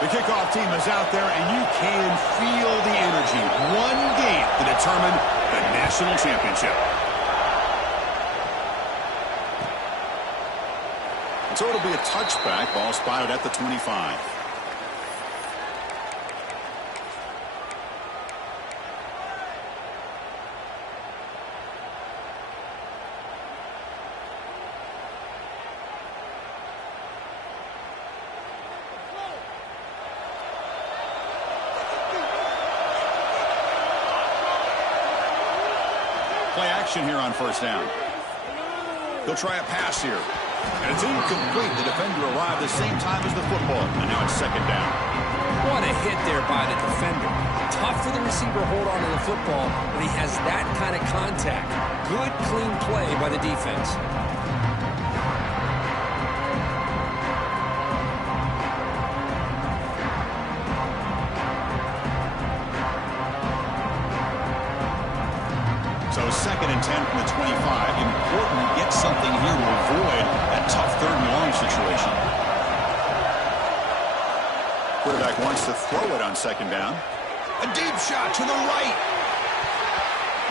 The kickoff team is out there, and you can feel the energy. One game to determine the national championship. So it'll be a touchback. Ball spotted at the 25. Play action here on first down. They'll try a pass here. And it's incomplete. The defender arrived the same time as the football. And now it's second down. What a hit there by the defender. Tough for the receiver to hold on to the football when he has that kind of contact. Good, clean play by the defense. So second and 10 from the 25. Important to get something here to avoid that tough third and long situation. Quarterback wants to throw it on second down. A deep shot to the right.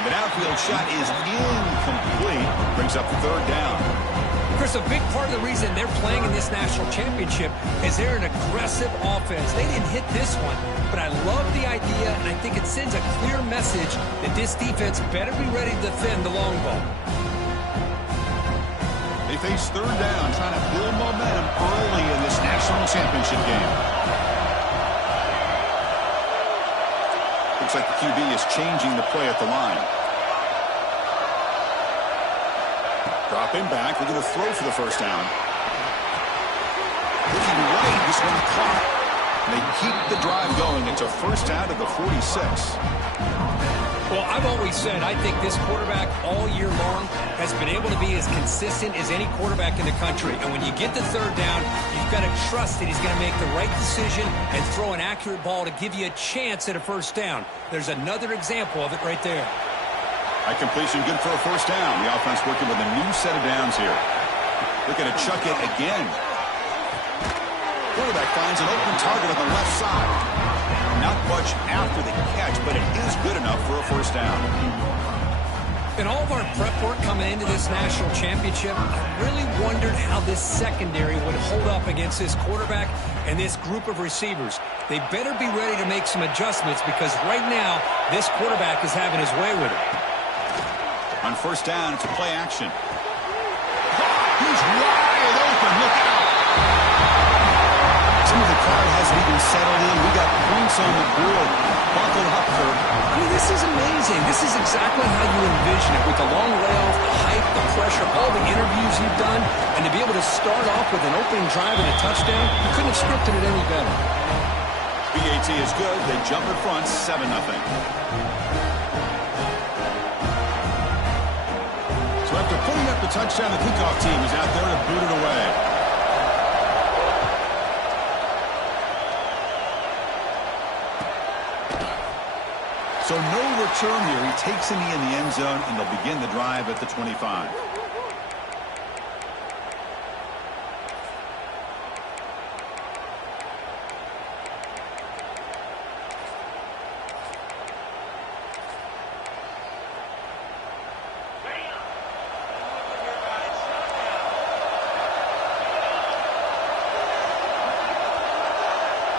The downfield shot is incomplete. Brings up third down. Chris, a big part of the reason they're playing in this national championship is they're an aggressive offense. They didn't hit this one, but I love the idea, and I think it sends a clear message that this defense better be ready to defend the long ball. They face third down, trying to build momentum early in this national championship game. Looks like the QB is changing the play at the line. Dropping back, looking to throw for the first down. Looking right, this one caught. They keep the drive going. It's a first down to the 46. Well, I've always said I think this quarterback all year long has been able to be as consistent as any quarterback in the country. And when you get to third down, you've got to trust that he's going to make the right decision and throw an accurate ball to give you a chance at a first down. There's another example of it right there. That completion good for a first down. The offense working with a new set of downs here. Looking to chuck it again. Quarterback finds an open target on the left side. Not much after the catch, but it is good enough for a first down. In all of our prep work coming into this national championship, I really wondered how this secondary would hold up against this quarterback and this group of receivers. They better be ready to make some adjustments because right now, this quarterback is having his way with it. On first down, it's a play action. He's wide open. Look out. Some of the crowd hasn't even settled in. We got points on the board. Buckle up, Kirk. I mean, this is amazing. This is exactly how you envision it with the long layoff, the hype, the pressure, all the interviews you've done, and to be able to start off with an opening drive and a touchdown, you couldn't have scripted it any better. BAT is good. They jump in front, 7-0. After putting up the touchdown, the kickoff team is out there to boot it away. So no return here. He takes a knee in the end zone, and they'll begin the drive at the 25.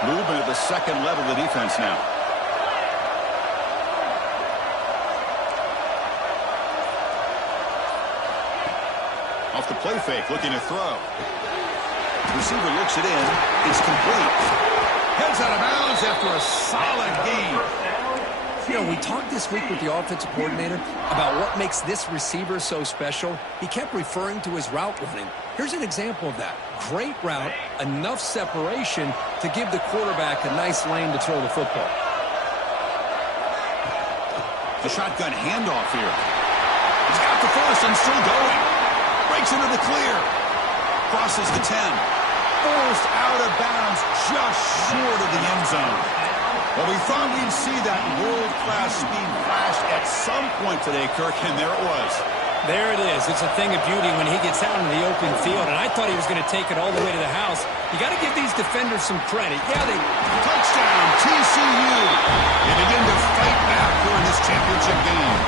Movement at the second level of the defense now. Off the play fake, looking to throw. Receiver looks it in. It's complete. Heads out of bounds after a solid game. You know, we talked this week with the offensive coordinator about what makes this receiver so special. He kept referring to his route running. Here's an example of that. Great route, enough separation to give the quarterback a nice lane to throw the football. The shotgun handoff here. He's got the first and still going. Breaks into the clear. Crosses the 10. Forced out of bounds just short of the end zone. Well, we thought we'd see that world-class speed flash at some point today, Kirk, and there it was. There it is. It's a thing of beauty when he gets out in the open field, and I thought he was going to take it all the way to the house. You got to give these defenders some credit. Yeah, they... Touchdown, TCU. They begin to fight back during this championship game.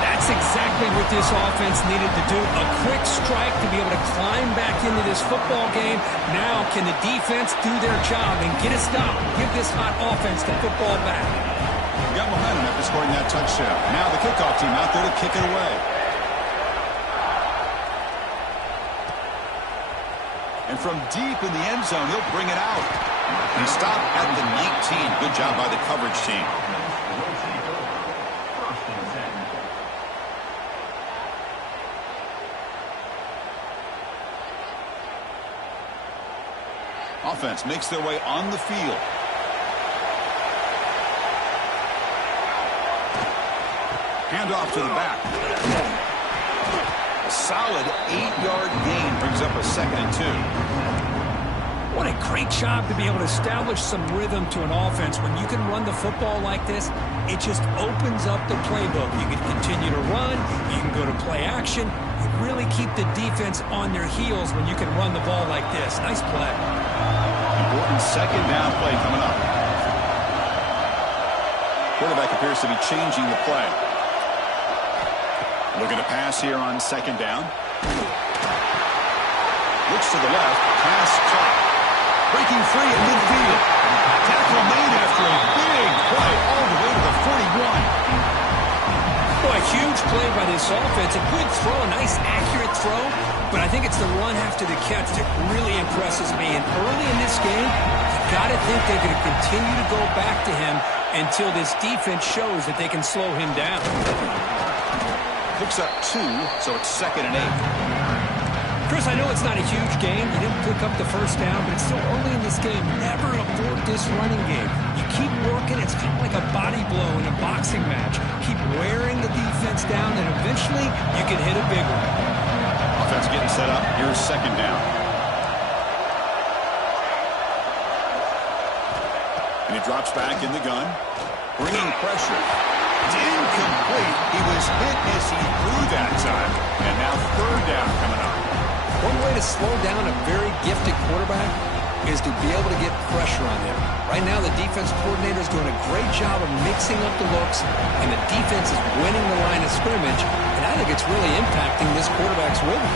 That's exactly what this offense needed to do. A quick strike to be able to climb back into this football game. Now, can the defense do their job and get a stop? Give this hot offense the football back. Got momentum after scoring that touchdown. Now the kickoff team out there to kick it away. And from deep in the end zone, he'll bring it out. And he stopped at the 19. Good job by the coverage team. Offense makes their way on the field. Handoff to the back. A solid 8-yard gain brings up a 2nd and 2. What a great job to be able to establish some rhythm to an offense. When you can run the football like this, it just opens up the playbook. You can continue to run. You can go to play action. You really keep the defense on their heels when you can run the ball like this. Nice play. Important 2nd down play coming up. Quarterback appears to be changing the play. Looking to pass here on 2nd down. Looks to the left. Pass caught. Breaking free in midfield. Tackle made after a big play all the way to the 41. Boy, a huge play by this offense. A good throw, a nice accurate throw. But I think it's the run after the catch that really impresses me. And early in this game, you got to think they're going to continue to go back to him until this defense shows that they can slow him down. Picks up 2, so it's 2nd and 8. Chris, I know it's not a huge game. You didn't pick up the first down, but it's still early in this game. Never abort this running game. You keep working. It's kind of like a body blow in a boxing match. Keep wearing the defense down, and eventually you can hit a big one. Offense getting set up. Here's 2nd down. And he drops back in the gun, bringing pressure. It's incomplete. He was hit as he threw that time. And now 3rd down coming up. One way to slow down a very gifted quarterback is to be able to get pressure on him. Right now, the defense coordinator is doing a great job of mixing up the looks, and the defense is winning the line of scrimmage, and I think it's really impacting this quarterback's rhythm.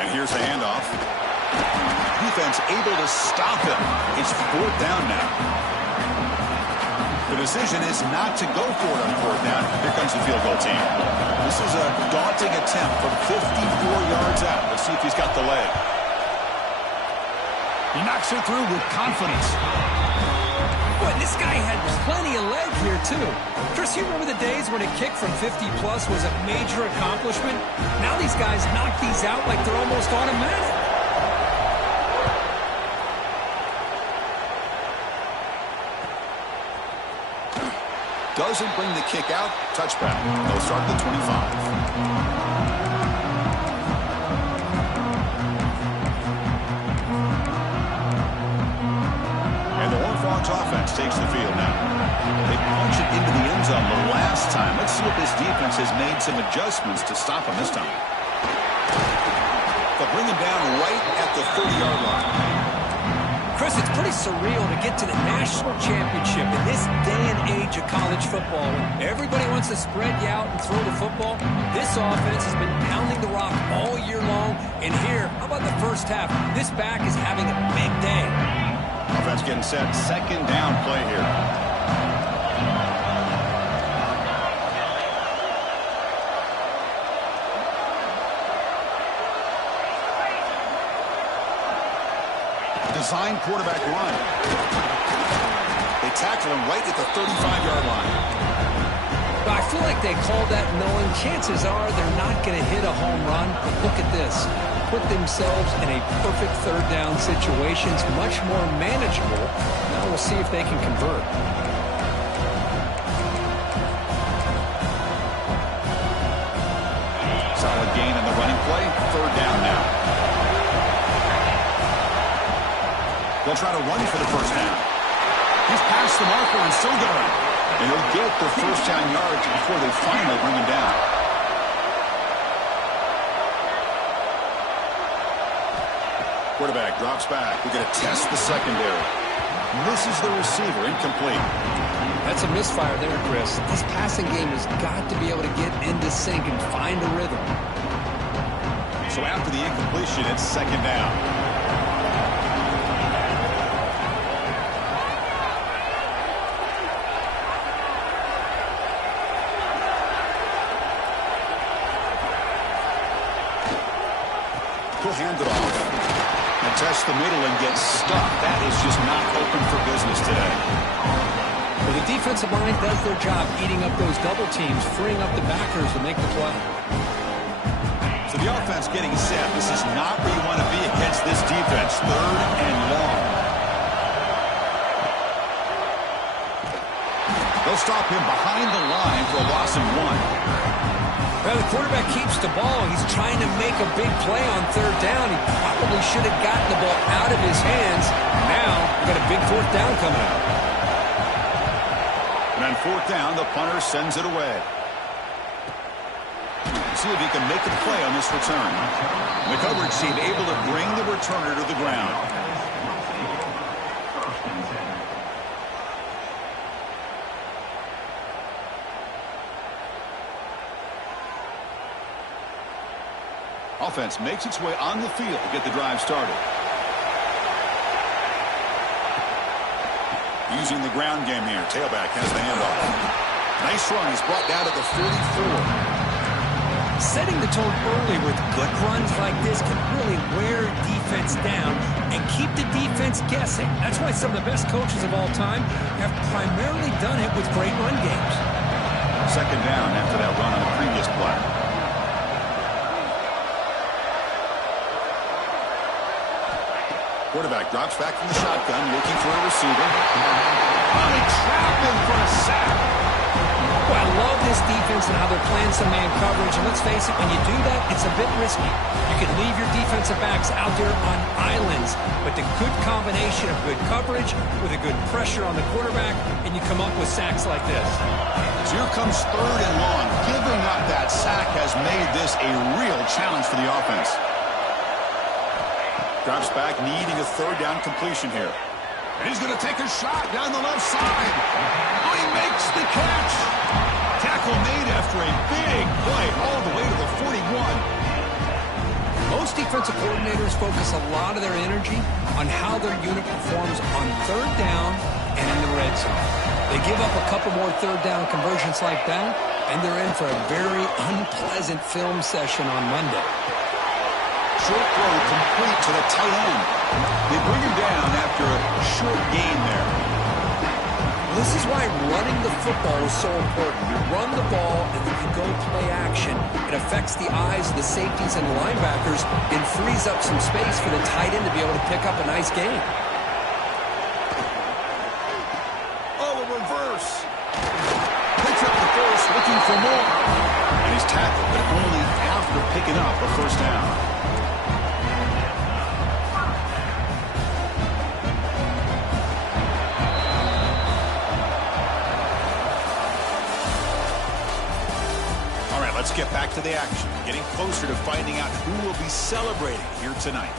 And here's the handoff. Defense able to stop him. It's 4th down now. The decision is not to go for it on 4th down. Here comes the field goal team. This is a daunting attempt from 54 yards out. Let's see if he's got the leg. He knocks it through with confidence. Boy, this guy had plenty of leg here, too. Chris, you remember the days when a kick from 50-plus was a major accomplishment? Now these guys knock these out like they're almost automatic. Doesn't bring the kick out. Touchback. They'll start at the 25. And the Horned Frogs offense takes the field now. They punch it into the end zone the last time. Let's see if this defense has made some adjustments to stop him this time. They'll bring him down right at the 30-yard line. Chris, it's pretty surreal to get to the national championship in this day and age of college football. When everybody wants to spread you out and throw the football, this offense has been pounding the rock all year long. And here, how about the first half? This back is having a big day. Offense getting set. 2nd down play here. Design quarterback run. They tackle him right at the 35-yard line. I feel like they called that knowing chances are they're not going to hit a home run. But look at this. Put themselves in a perfect 3rd down situation. It's much more manageable. Now we'll see if they can convert. Solid gain in the running play. 3rd down now. They'll try to run for the first down. He's past the marker and still going. And he'll get the first down yards before they finally bring him down. Quarterback drops back. We're going to test the secondary. Misses the receiver. Incomplete. That's a misfire there, Chris. This passing game has got to be able to get into sync and find a rhythm. So after the incompletion, it's second down. He'll hand it off. And test the middle and get stuck. That is just not open for business today. Well, the defensive line does their job eating up those double teams, freeing up the backers to make the play. So the offense getting set. This is not where you want to be against this defense. Third and long. They'll stop him behind the line for a loss of 1. Well, the quarterback keeps the ball. He's trying to make a big play on third down. He probably should have gotten the ball out of his hands. Now, we've got a big fourth down coming up. And on fourth down, the punter sends it away. See if he can make a play on this return. The coverage team able to bring the returner to the ground. Offense makes its way on the field to get the drive started. Using the ground game here. Tailback has the handoff. Nice run. He's brought down to the 44. Setting the tone early with good runs like this can really wear defense down and keep the defense guessing. That's why some of the best coaches of all time have primarily done it with great run games. Second down after that run on the previous play. Quarterback drops back from the shotgun, looking for a receiver. Oh, they trap him for a sack. Well, I love this defense and how they're playing some man coverage. And let's face it, when you do that, it's a bit risky. You can leave your defensive backs out there on islands, but the good combination of good coverage with a good pressure on the quarterback, and you come up with sacks like this. So here comes third and long. Giving up that sack has made this a real challenge for the offense. Drops back, needing a third down completion here. And he's going to take a shot down the left side. Oh, he makes the catch. Tackle made after a big play all the way to the 41. Most defensive coordinators focus a lot of their energy on how their unit performs on third down and in the red zone. They give up a couple more third down conversions like that, and they're in for a very unpleasant film session on Monday. Short throw complete to the tight end. They bring him down after a short gain there. This is why running the football is so important. You run the ball and then you go play action. It affects the eyes of the safeties and the linebackers and frees up some space for the tight end to be able to pick up a nice gain. Oh, a reverse. Picks up the first, looking for more. And he's tackled, but only after picking up a first down. Let's get back to the action, getting closer to finding out who will be celebrating here tonight.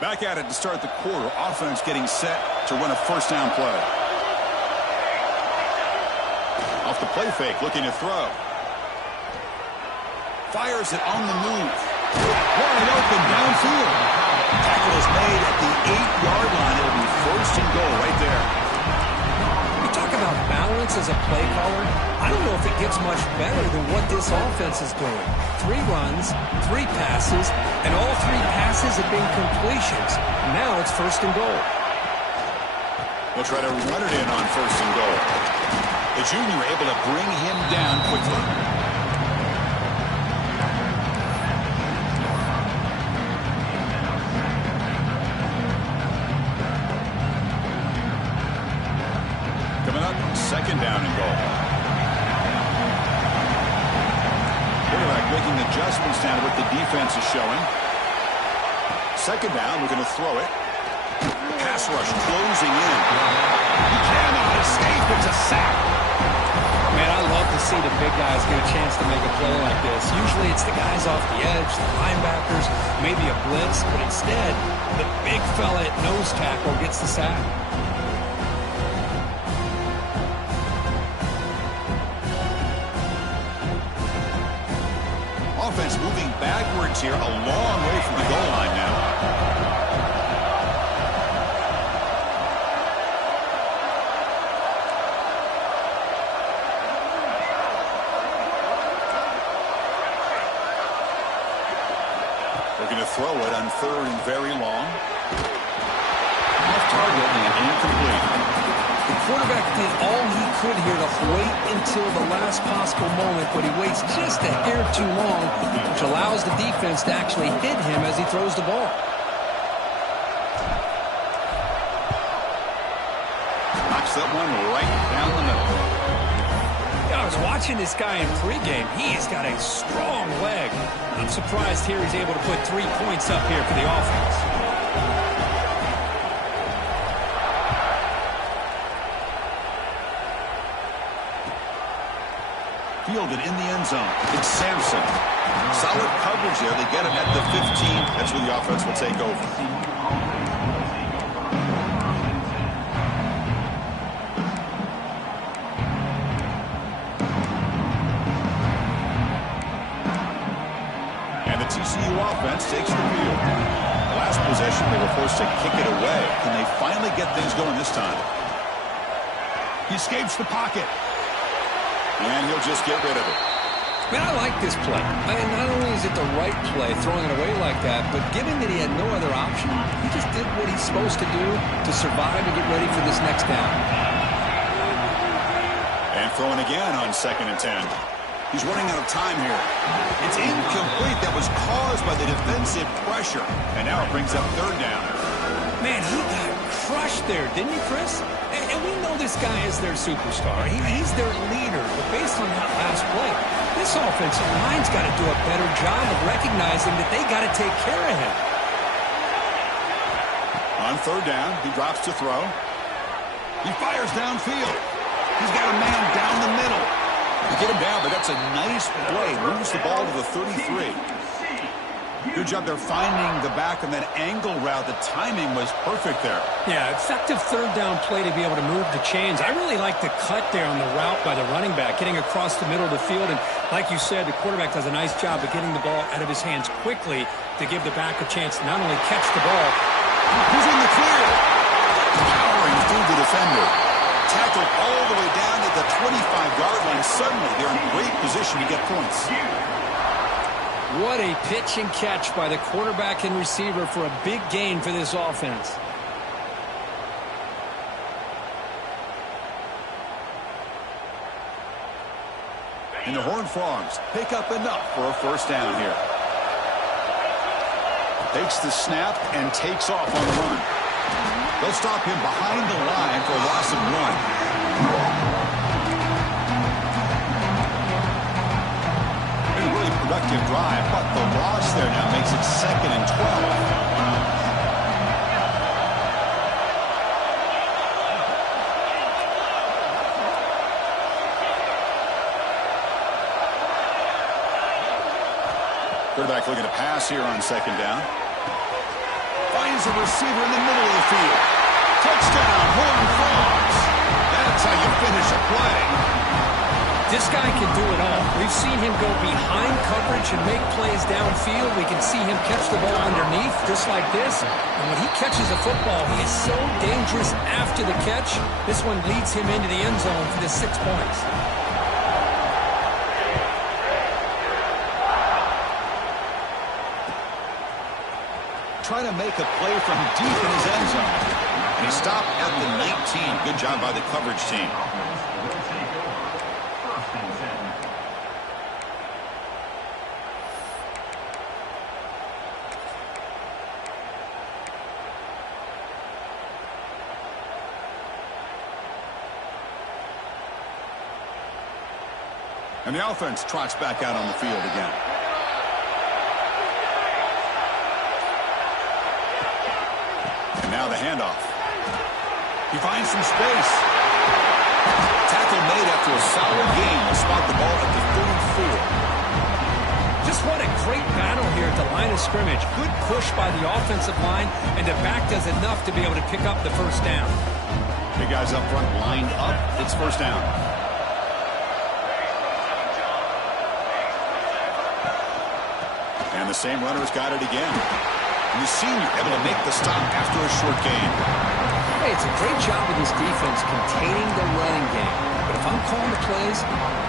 Back at it to start the quarter. Offense getting set to run a first down play. Off the play fake, looking to throw. Fires it on the move. Wide open downfield. Tackle is made at the 8-yard line. It'll be first and goal right there. You talk about balance as a play caller. I don't know if it gets much better than what this offense is doing. 3 runs, 3 passes, and all 3 passes have been completions. Now it's first and goal. We'll try to run it in on first and goal. The junior able to bring him down quickly. second down and goal. Quarterback making adjustments down to what the defense is showing. Second down, we're going to throw it. Pass rush closing in. He cannot escape. It's a sack. Man, I love to see the big guys get a chance to make a play like this. Usually it's the guys off the edge, the linebackers, maybe a blitz, but instead, the big fella at nose tackle gets the sack. Offense moving backwards here, a long way from the goal line now. They're going to throw it on third and very long. Off target and incomplete. The quarterback did all he could here to wait until the last possible moment, but he waits just a hair too long, which allows the defense to actually hit him as he throws the ball. Knocks that one right down the middle. I was watching this guy in pregame. He's got a strong leg. I'm surprised here he's able to put 3 points up here for the offense. Fielded in the end zone. It's Sampson. Solid coverage there. They get him at the 15. That's where the offense will take over. And the TCU offense takes the field. Last possession, they were forced to kick it away. Can they finally get things going this time? He escapes the pocket. And he'll just get rid of it. Man, I like this play. Not only is it the right play, throwing it away like that, but given that he had no other option, he just did what he's supposed to do to survive and get ready for this next down. And throwing again on 2nd and 10. He's running out of time here. It's incomplete. That was caused by the defensive pressure. And now it brings up 3rd down. Man, he got crushed there, didn't he, Chris? And we know this guy is their superstar. He's their leader. But based on that last play, this offensive line's got to do a better job of recognizing that they got to take care of him. On 3rd down, he drops to throw. He fires downfield. He's got a man down the middle. You get him down, but that's a nice play. Moves the ball to the 33. Good job there finding the back and that angle route. The timing was perfect there. Yeah, effective 3rd down play to be able to move the chains. I really like the cut there on the route by the running back, getting across the middle of the field. And like you said, the quarterback does a nice job of getting the ball out of his hands quickly to give the back a chance to not only catch the ball. He's in the clear. Powering through the defender. Tackled all the way down to the 25-yard line. Suddenly, they're in great position to get points. What a pitch and catch by the quarterback and receiver for a big gain for this offense. And the Horned Frogs pick up enough for a 1st down here. Takes the snap and takes off on the run. They'll stop him behind the line for a loss of 1. Productive drive, but the loss there now makes it 2nd and 12. Quarterback looking to pass here on 2nd down. Finds a receiver in the middle of the field. Touchdown, Horned Frogs. That's how you finish a play. This guy can do it all. We've seen him go behind coverage and make plays downfield. We can see him catch the ball underneath, just like this. And when he catches a football, he is so dangerous after the catch. This one leads him into the end zone for the 6 points. Trying to make a play from deep in his end zone. And he stopped at the 19. Good job by the coverage team. And the offense trots back out on the field again. And now the handoff. He finds some space. Tackle made after a solid gain. Will spot the ball at the 34. Just what a great battle here at the line of scrimmage. Good push by the offensive line, and the back does enough to be able to pick up the first down. Big guys up front lined up. It's first down. And the same runner's got it again. And the senior able to make the stop after a short gain. Hey, it's a great job of this defense containing the running game. But if I'm calling the plays,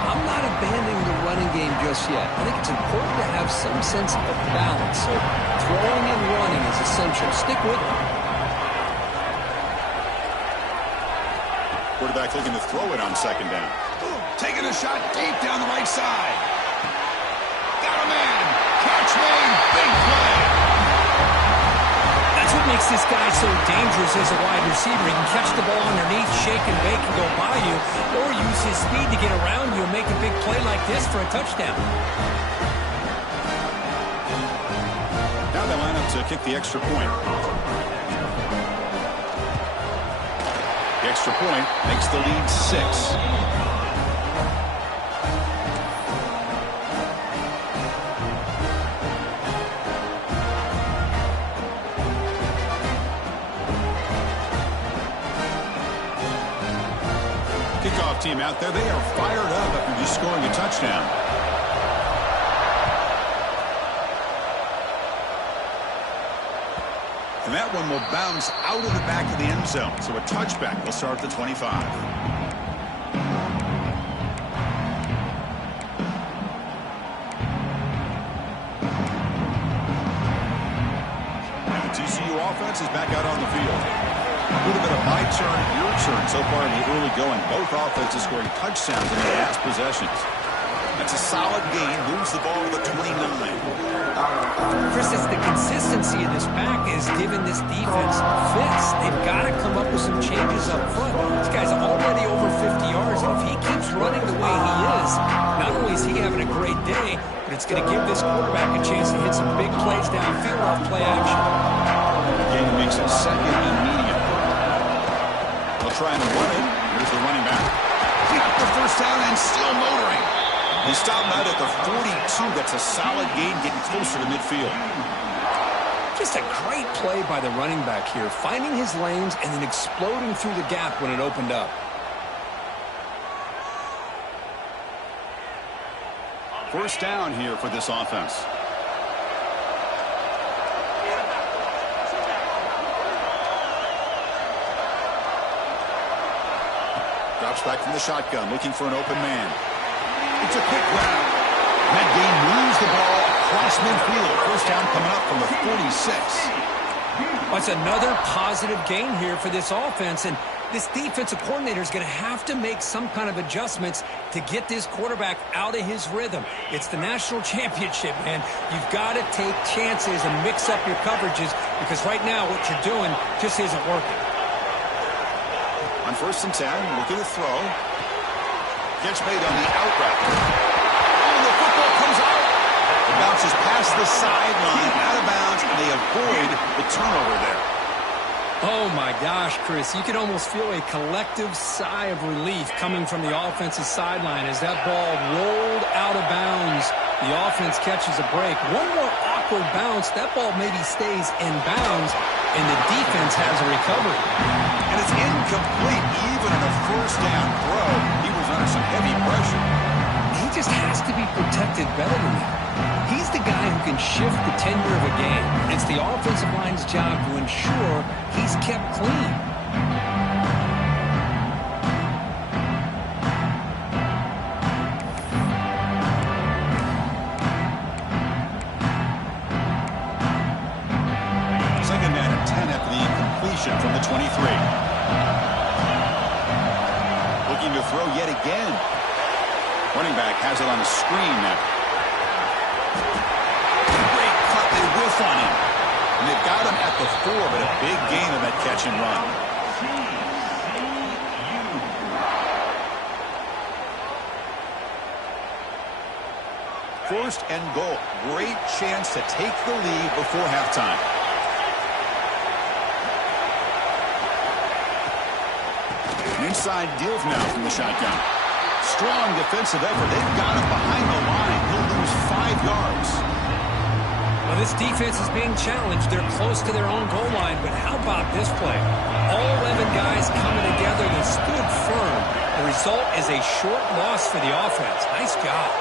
I'm not abandoning the running game just yet. I think it's important to have some sense of balance. So throwing and running is essential. Stick with it. Quarterback looking to throw it on second down. Taking a shot deep down the right side. Got a man. Catch made. Big play. That's what makes this guy so dangerous as a wide receiver. He can catch the ball underneath, shake and bake and go by you, or use his speed to get around you and make a big play like this for a touchdown. Now they line up to kick the extra point. The extra point makes the lead 6. Kickoff team out there. They are fired up after just scoring a touchdown. And that one will bounce out of the back of the end zone. So a touchback will start at the 25. And the TCU offense is back out on the field. A little bit of my turn, your turn so far in the early going. Both offenses scoring touchdowns in their last possessions. That's a solid gain. Moves the ball to the 29. Chris, it's the consistency of this back is giving this defense fits. They've got to come up with some changes up front. This guy's already over 50 yards. And if he keeps running the way he is, not only is he having a great day, but it's going to give this quarterback a chance to hit some big plays downfield off play action. Again, makes it second and medium. They'll try and run it. Here's the running back. Got the first down and still motoring. He stopped out at the 42. That's a solid gain, getting closer to midfield. Just a great play by the running back here, finding his lanes and then exploding through the gap when it opened up. First down here for this offense. Drops back from the shotgun, looking for an open man. It's a quick route. That gain moves the ball across midfield. First down coming up from the 46. That's another positive gain here for this offense, and this defensive coordinator is going to have to make some kind of adjustments to get this quarterback out of his rhythm. It's the national championship, man. You've got to take chances and mix up your coverages because right now what you're doing just isn't working. On first and 10, looking to throw. Catch made on the out route. Oh, the football comes out. It bounces past the sideline, out of bounds, and they avoid the turnover there. Oh, my gosh, Chris. You can almost feel a collective sigh of relief coming from the offensive sideline as that ball rolled out of bounds. The offense catches a break. One more awkward bounce. That ball maybe stays in bounds, and the defense has a recovery. And it's incomplete, even in a first down throw. He was under some heavy pressure. He just has to be protected better than that. He's the guy who can shift the tenure of a game. It's the offensive line's job to ensure he's kept clean. Second down and 10 after the incompletion from the 23. Looking to throw yet again. Running back has it on the screen now. Great cut. They whiff on him. And they've got him at the 4, but a big gain on that catch and run. 1st and goal. Great chance to take the lead before halftime. An inside deal now from the shotgun. Strong defensive effort. They've got him behind the line. He'll lose 5 yards. Well, this defense is being challenged. They're close to their own goal line, but how about this play? All 11 guys coming together. They stood firm. The result is a short loss for the offense. Nice job.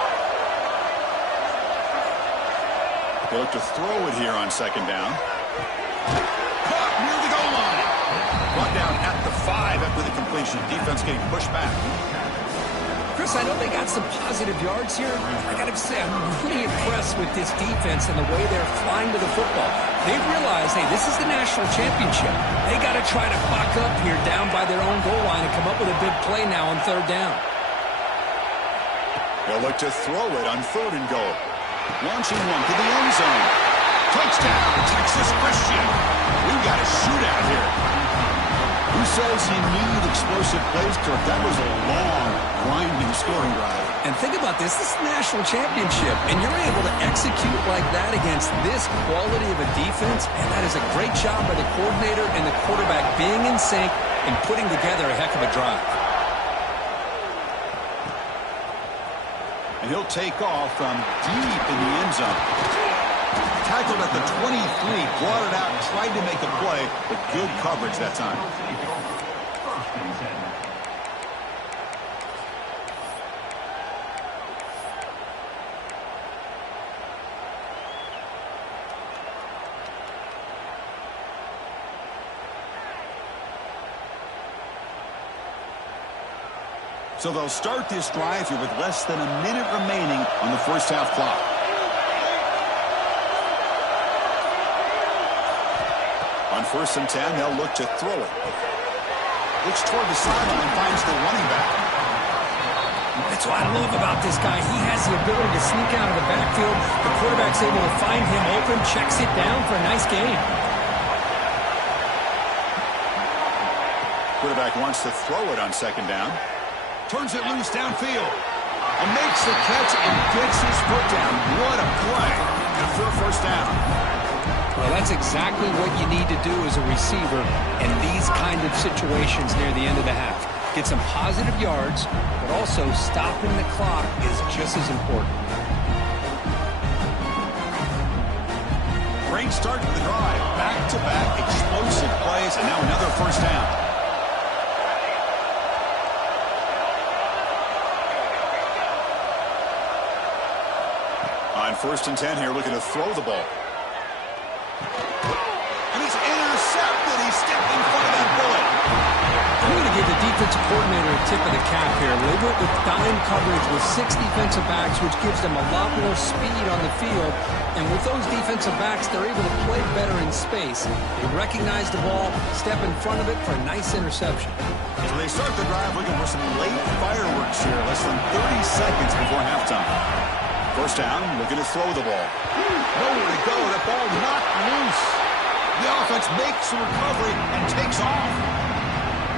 They look to throw it here on 2nd down. Caught near the goal line. Brought down at the 5 after the completion. Defense getting pushed back. Chris, I know they got some positive yards here. I got to say, I'm really impressed with this defense and the way they're flying to the football. They've realized, hey, this is the national championship. They got to try to buck up here down by their own goal line and come up with a big play now on 3rd down. They'll look to throw it on 3rd and goal. Launching one to the end zone. Touchdown, Texas Christian. We've got a shootout here. Who says you need explosive plays, Kirk? That was a long, grinding scoring drive. And think about this. This is the national championship, and you're able to execute like that against this quality of a defense, and that is a great job by the coordinator and the quarterback being in sync and putting together a heck of a drive. And he'll take off from deep in the end zone. Tackled at the 23, brought it out, tried to make a play, but good coverage that time. So they'll start this drive here with less than a minute remaining on the 1st half clock. On 1st and 10, they'll look to throw it. Looks toward the sideline, finds the running back. That's what I love about this guy. He has the ability to sneak out of the backfield. The quarterback's able to find him open, checks it down for a nice gain. Quarterback wants to throw it on 2nd down. Turns it loose downfield. And makes the catch and gets his foot down. What a play. And for a 1st down. Well, that's exactly what you need to do as a receiver in these kind of situations near the end of the half. Get some positive yards, but also stopping the clock is just as important. Great start to the drive. Back-to-back explosive plays, and now another 1st down. On 1st and 10 here, looking to throw the ball. And he's intercepted. He stepped in front of that bullet. I'm going to give the defensive coordinator a tip of the cap here. They went with dime coverage with 6 defensive backs, which gives them a lot more speed on the field. And with those defensive backs, they're able to play better in space. They recognize the ball, step in front of it for a nice interception. So they start the drive looking for some late fireworks here, less than 30 seconds before halftime. 1st down, looking to throw the ball. Nowhere to go. That ball knocked loose. The offense makes a recovery and takes off.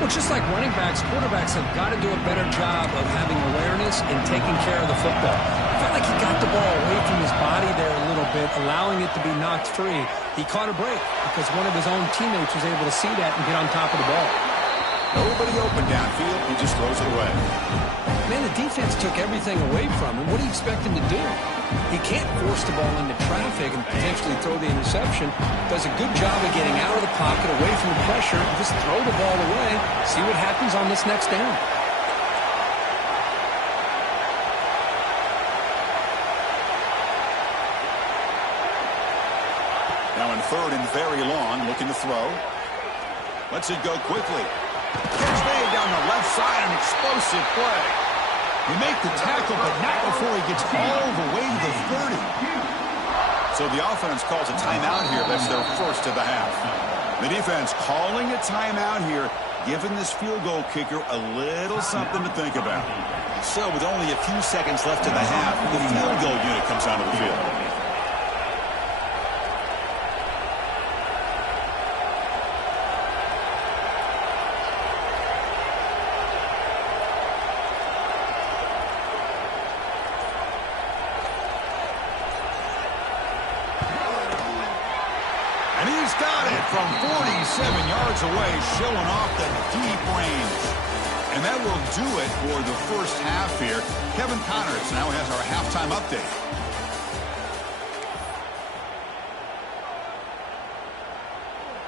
Well, just like running backs, quarterbacks have got to do a better job of having awareness and taking care of the football. I felt like he got the ball away from his body there a little bit, allowing it to be knocked free. He caught a break because one of his own teammates was able to see that and get on top of the ball. Nobody open downfield. He just throws it away. Man, the defense took everything away from him. What do you expect him to do? He can't force the ball into traffic and potentially throw the interception. Does a good job of getting out of the pocket, away from the pressure, and just throw the ball away. See what happens on this next down. Now in 3rd and very long, looking to throw. Lets it go quickly. Catch made down the left side, an explosive play. He make the tackle, but not before he gets all the way to the 30. So the offense calls a timeout here. That's their 1st of the half. The defense calling a timeout here, giving this field goal kicker a little something to think about. So with only a few seconds left in the half, the field goal unit comes onto the field. He's got it from 47 yards away, showing off the deep range. And that will do it for the first half here. Kevin Connors now has our halftime update.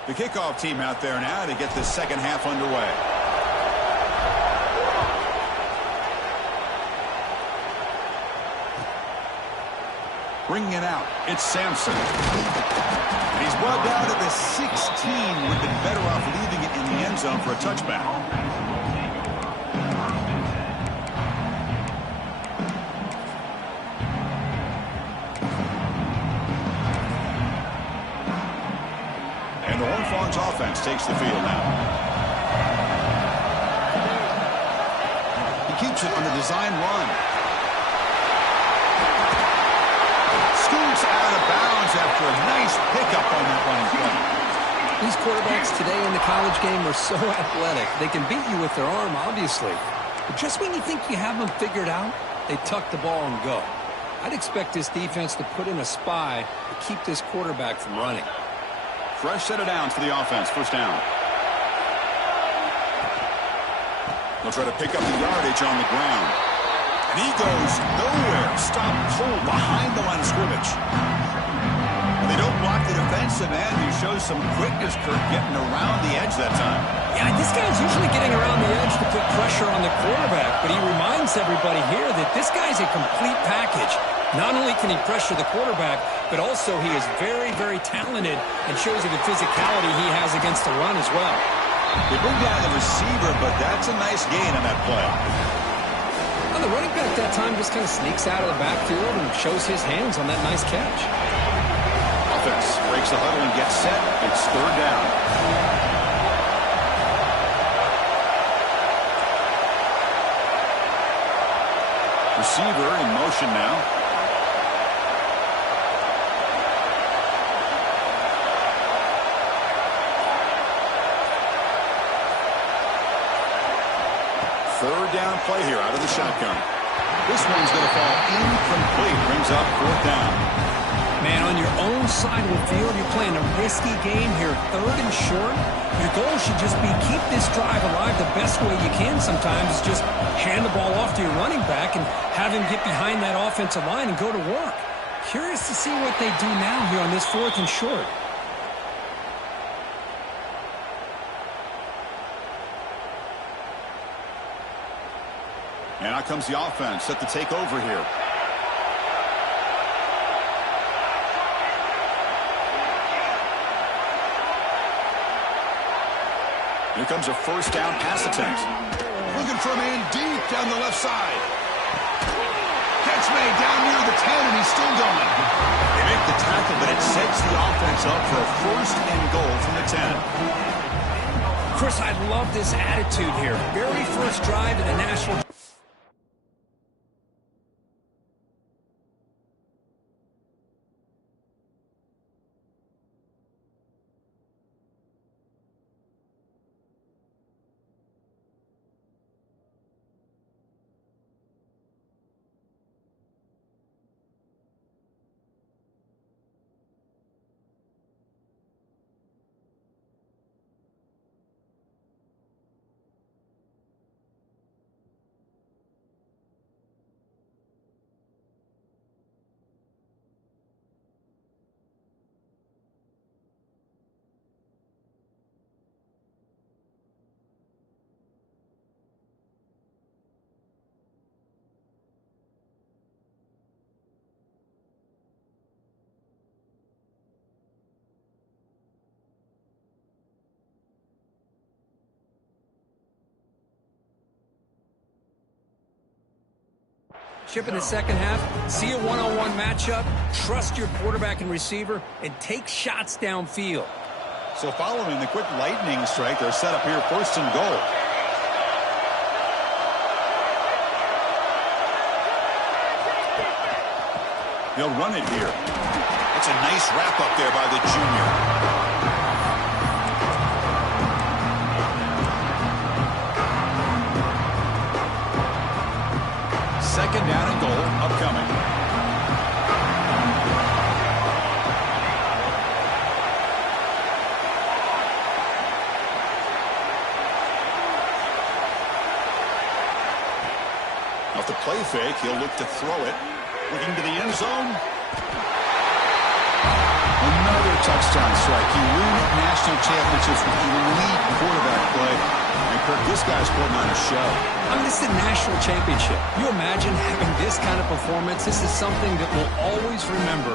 The kickoff team out there now to get this second half underway. Bringing it out, it's Sampson. And he's brought down to the 16. Would have been better off leaving it in the end zone for a touchback. And the Horned Frogs offense takes the field now. He keeps it on the design run. Scoots out of bounds after a nice pickup on that running play. These quarterbacks today in the college game are so athletic. They can beat you with their arm, obviously. But just when you think you have them figured out, they tuck the ball and go. I'd expect this defense to put in a spy to keep this quarterback from running. Fresh set of downs for the offense. First down. They'll try to pick up the yardage on the ground. And he goes nowhere. Stop cold behind the line of scrimmage. They don't block the defensive end. He shows some quickness, Kirk, getting around the edge that time. Yeah, this guy's usually getting around the edge to put pressure on the quarterback, but he reminds everybody here that this guy's a complete package. Not only can he pressure the quarterback, but also he is very, very talented and shows you the physicality he has against the run as well. They bring down the receiver, but that's a nice gain on that play. Well, the running back that time just kind of sneaks out of the backfield and shows his hands on that nice catch. Offense breaks the huddle and gets set. It's third down. Receiver in motion now. Third down play here out of the shotgun. This one's going to fall incomplete. Brings up fourth down. Man, on your own side of the field, you're playing a risky game here, third and short. Your goal should just be keep this drive alive the best way you can sometimes. Is just hand the ball off to your running back and have him get behind that offensive line and go to work. Curious to see what they do now here on this fourth and short. And out comes the offense set to take over here. Here comes a first down pass attempt. Looking for a man deep down the left side. Catch made down near the 10, and he's still going. They make the tackle, but it sets the offense up for a first and goal from the 10. Chris, I love this attitude here. Very first drive in the national. Chip in the second half, see a one-on-one matchup, trust your quarterback and receiver, and take shots downfield. So following the quick lightning strike, they're set up here first and goal. They'll run it here. It's a nice wrap up there by the junior. Second down and goal upcoming. Off the play fake, he'll look to throw it. Looking to the end zone. Another touchdown strike. You win national championships with elite quarterback play. And Kirk, this guy's putting on a show. I mean, this is a national championship. You imagine having this kind of performance? This is something that we'll always remember.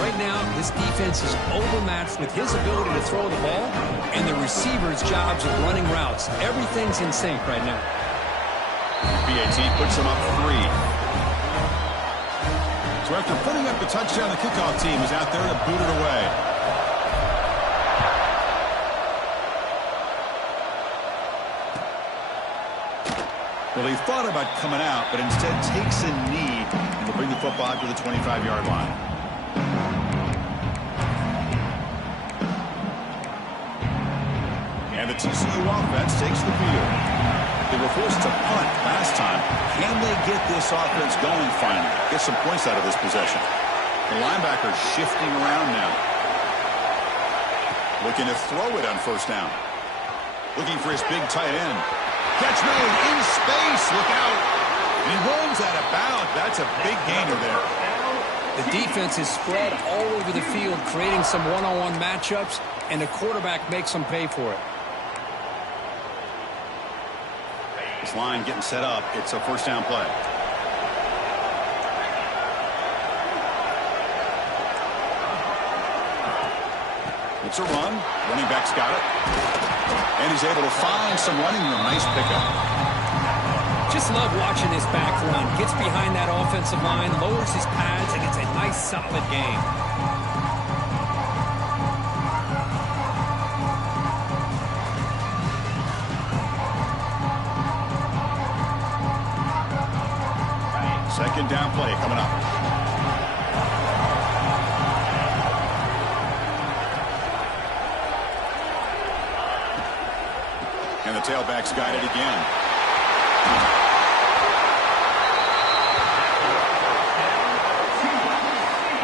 Right now, this defense is overmatched with his ability to throw the ball and the receivers' jobs of running routes. Everything's in sync right now. BAT puts him up 3. So after putting up the touchdown, the kickoff team is out there to boot it away. Well, he thought about coming out, but instead takes a knee and will bring the football to the 25-yard line. And the TCU offense takes the field. They were forced to punt last time. Can they get this offense going finally? Get some points out of this possession. The linebacker shifting around now. Looking to throw it on first down. Looking for his big tight end. Catch made in space. Look out. And he runs out of bounds. That's a big gainer there. The defense is spread all over the field, creating some one-on-one matchups, and the quarterback makes them pay for it. This line getting set up. It's a first down play. It's a run. Running back's got it. And he's able to find some running room. Nice pickup. Just love watching this back run. Gets behind that offensive line, lowers his pads, and it's a nice, solid game. Second down play coming up. And the tailback's got it again.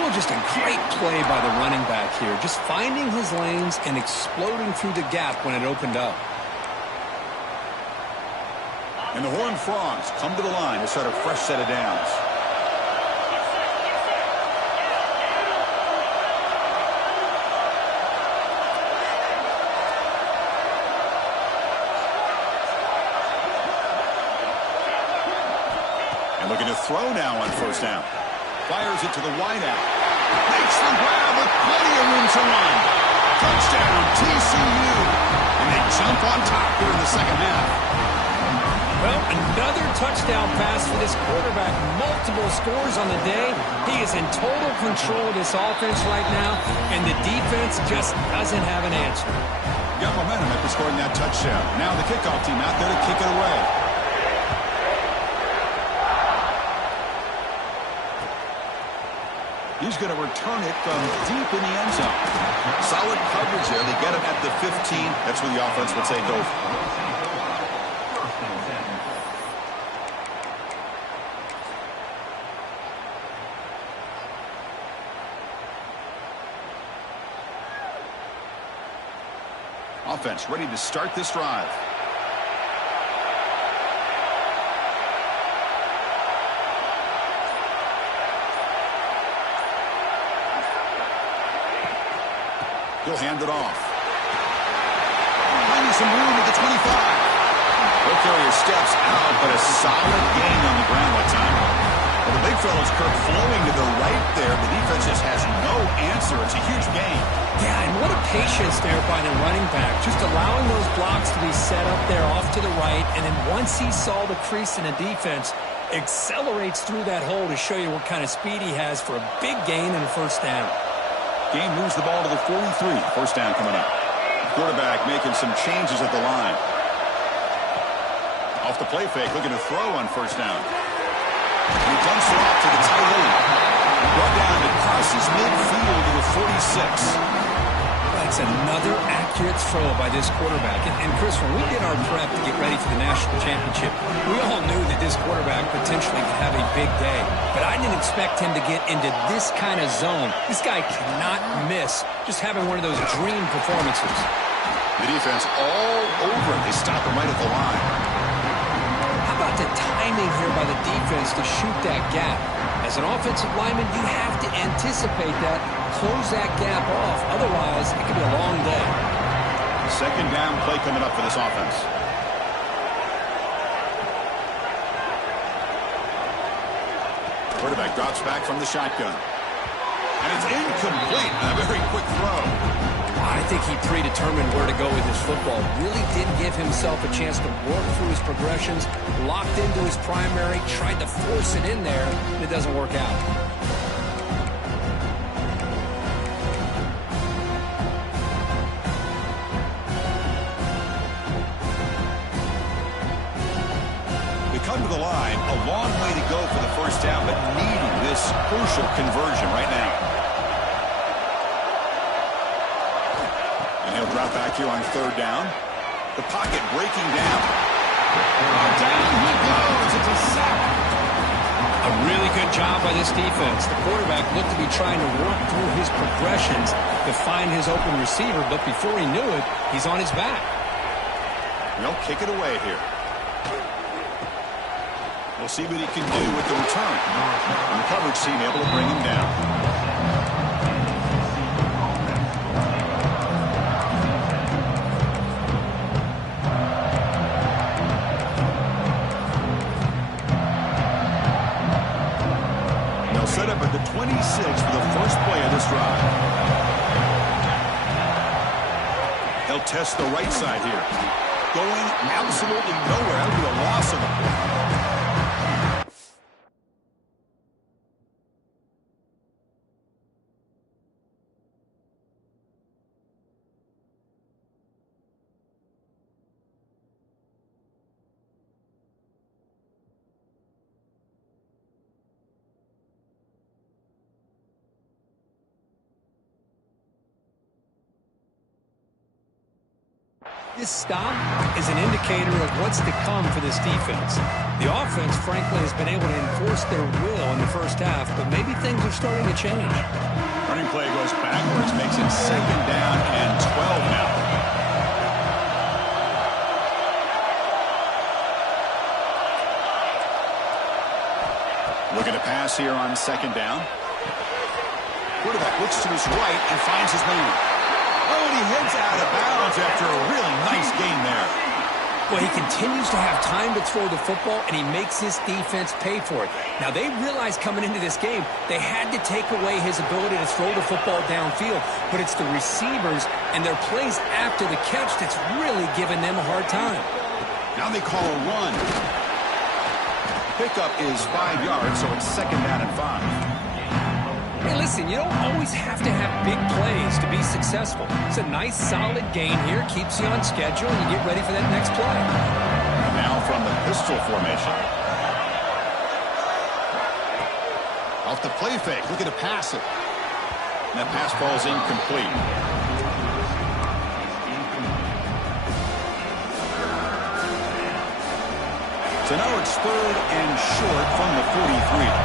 Well, just a great play by the running back here. Just finding his lanes and exploding through the gap when it opened up. And the Horned Frogs come to the line to start a fresh set of downs. And looking to throw now on first down. Fires it to the wideout. Makes the grab with plenty of room to run. Touchdown, TCU. And they jump on top here in the second half. Well, another touchdown pass for this quarterback. Multiple scores on the day. He is in total control of this offense right now, and the defense just doesn't have an answer. Got momentum after scoring that touchdown. Now the kickoff team out there to kick it away. He's going to return it from deep in the end zone. Solid coverage there. They get him at the 15. That's where the offense will take over. Offense ready to start this drive. He'll hand it off. Finding some room at the 25. He'll carry his steps out, but a solid gain on the ground that time. Well, the big fella's Kirk flowing to the right there. The defense just has no answer. It's a huge gain. Yeah, and what a patience there by the running back. Just allowing those blocks to be set up there off to the right, and then once he saw the crease in the defense, accelerates through that hole to show you what kind of speed he has for a big gain and a first down. Game moves the ball to the 43. First down coming up. Quarterback making some changes at the line. Off the play fake, looking to throw on first down. He dumps it off to the tight end. Brought down and crosses midfield to the 46. That's another accurate throw by this quarterback. And Chris, when we did our prep to get ready for the national championship, we all knew that this quarterback potentially could have a big day. But I didn't expect him to get into this kind of zone. This guy cannot miss just having one of those dream performances. The defense all over him. They stop him right at the line. How about the timing here by the defense to shoot that gap. As an offensive lineman, you have to anticipate that, close that gap off. Otherwise, it could be a long day. Second down play coming up for this offense. Quarterback drops back from the shotgun. And it's incomplete. A very quick throw. I think he predetermined where to go with his football. Really didn't give himself a chance to work through his progressions. Locked into his primary, tried to force it in there, and it doesn't work out. Come to the line, a long way to go for the first down, but needing this crucial conversion right now. And he'll drop back here on third down. The pocket breaking down. Down he goes. It's a sack. A really good job by this defense. The quarterback looked to be trying to work through his progressions to find his open receiver, but before he knew it, he's on his back. They'll kick it away here. We'll see what he can do with the return. And the coverage team able to bring him down. They'll set up at the 26 for the first play of this drive. They'll test the right side here. Going absolutely nowhere. That'll be a loss of them. This stop is an indicator of what's to come for this defense. The offense, frankly, has been able to enforce their will in the first half, but maybe things are starting to change. Running play goes backwards, makes it second down and 12 now. Looking to pass here on second down. Quarterback looks to his right and finds his man. Oh, and he heads out of bounds after a really nice game there. Well, he continues to have time to throw the football, and he makes his defense pay for it. Now, they realized coming into this game they had to take away his ability to throw the football downfield, but it's the receivers and their plays after the catch that's really giving them a hard time. Now they call a run. Pickup is 5 yards, so it's second down and 5. Hey, listen, you don't always have to have big plays to be successful. It's a nice, solid gain here. Keeps you on schedule, and you get ready for that next play. Now from the pistol formation. Off the play fake. Looking to pass it. And that pass falls incomplete. So now it's third and short from the 43.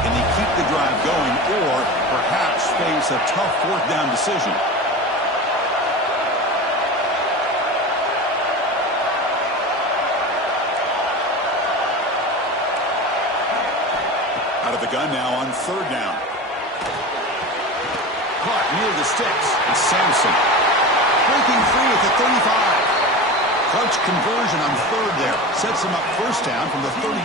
Can they keep the drive going or perhaps face a tough fourth down decision? Out of the gun now on third down. Caught near the sticks. And Sampson breaking free at the 35. Clutch conversion on third there. Sets him up first down from the 31.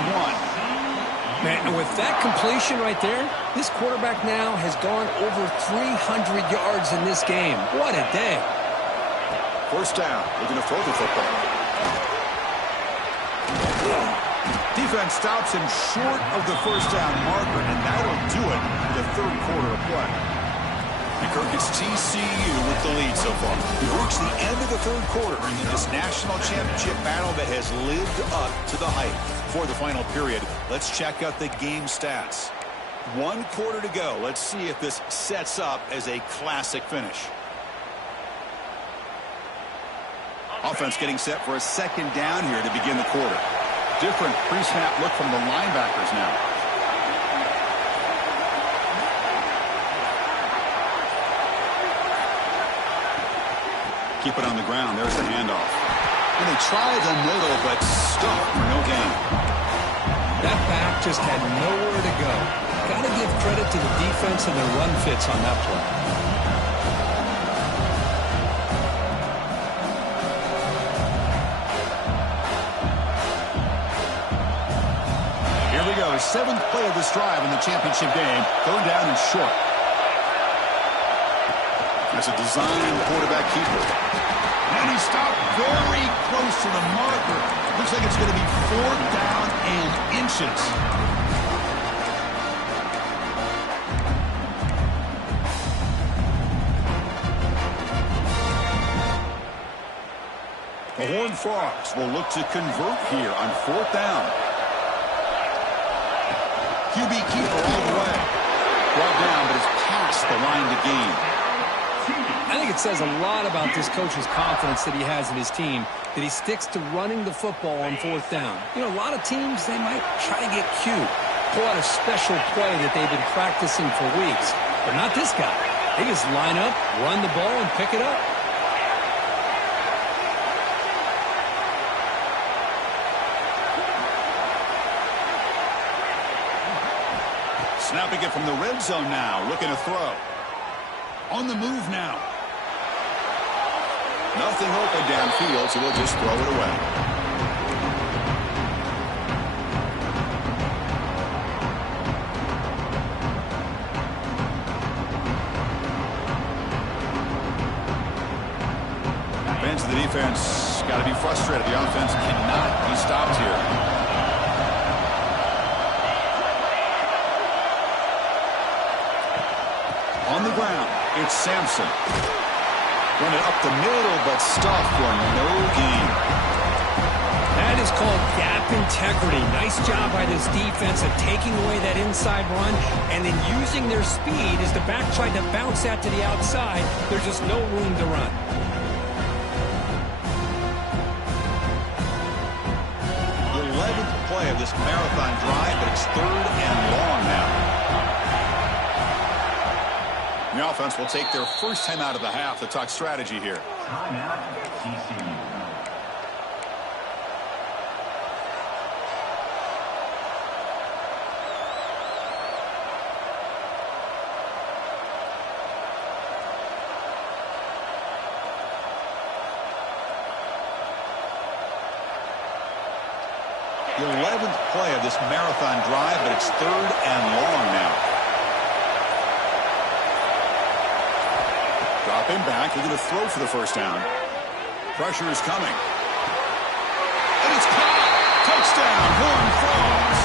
Man, and with that completion right there, this quarterback now has gone over 300 yards in this game. What a day. First down. Looking to throw the football. Defense stops him short of the first down marker, and that'll do it for the third quarter of play. And Kirk, it's TCU with the lead so far. We've reached the end of the third quarter in this national championship battle that has lived up to the hype. For the final period, let's check out the game stats. 1 quarter to go. Let's see if this sets up as a classic finish. Offense getting set for a second down here to begin the quarter. Different pre-snap look from the linebackers now. Keep it on the ground. There's the handoff. And they try the middle, but stuck for no gain. That back just had nowhere to go. Got to give credit to the defense and their run fits on that play. Here we go. 7th play of this drive in the championship game. Third down and short. That's a design quarterback keeper. And he stopped very close to the marker. Looks like it's going to be 4th down and inches. The Horned Frogs will look to convert here on 4th down. QB keeper all the way. Brought down, but it's past the line to gain. I think it says a lot about this coach's confidence that he has in his team, that he sticks to running the football on 4th down. You know, a lot of teams, they might try to get cute, pull out a special play that they've been practicing for weeks. But not this guy. They just line up, run the ball, and pick it up. Snapping it from the red zone now, looking to throw. On the move now. Nothing open downfield, so we'll just throw it away. Fans of the defense got to be frustrated. The offense cannot be stopped here. On the ground, it's Sampson. Run it up the middle, but stuffed for no gain. That is called gap integrity. Nice job by this defense of taking away that inside run and then using their speed as the back tried to bounce that to the outside. There's just no room to run. The 11th play of this marathon drive, but it's 3rd and long now. The offense will take their first time out of the half to talk strategy here. Timeout, TCU. The 11th play of this marathon drive, but it's 3rd and long now. Dropping back, they're going to throw for the first down. Pressure is coming. And it's caught! Touchdown, Horned Frogs!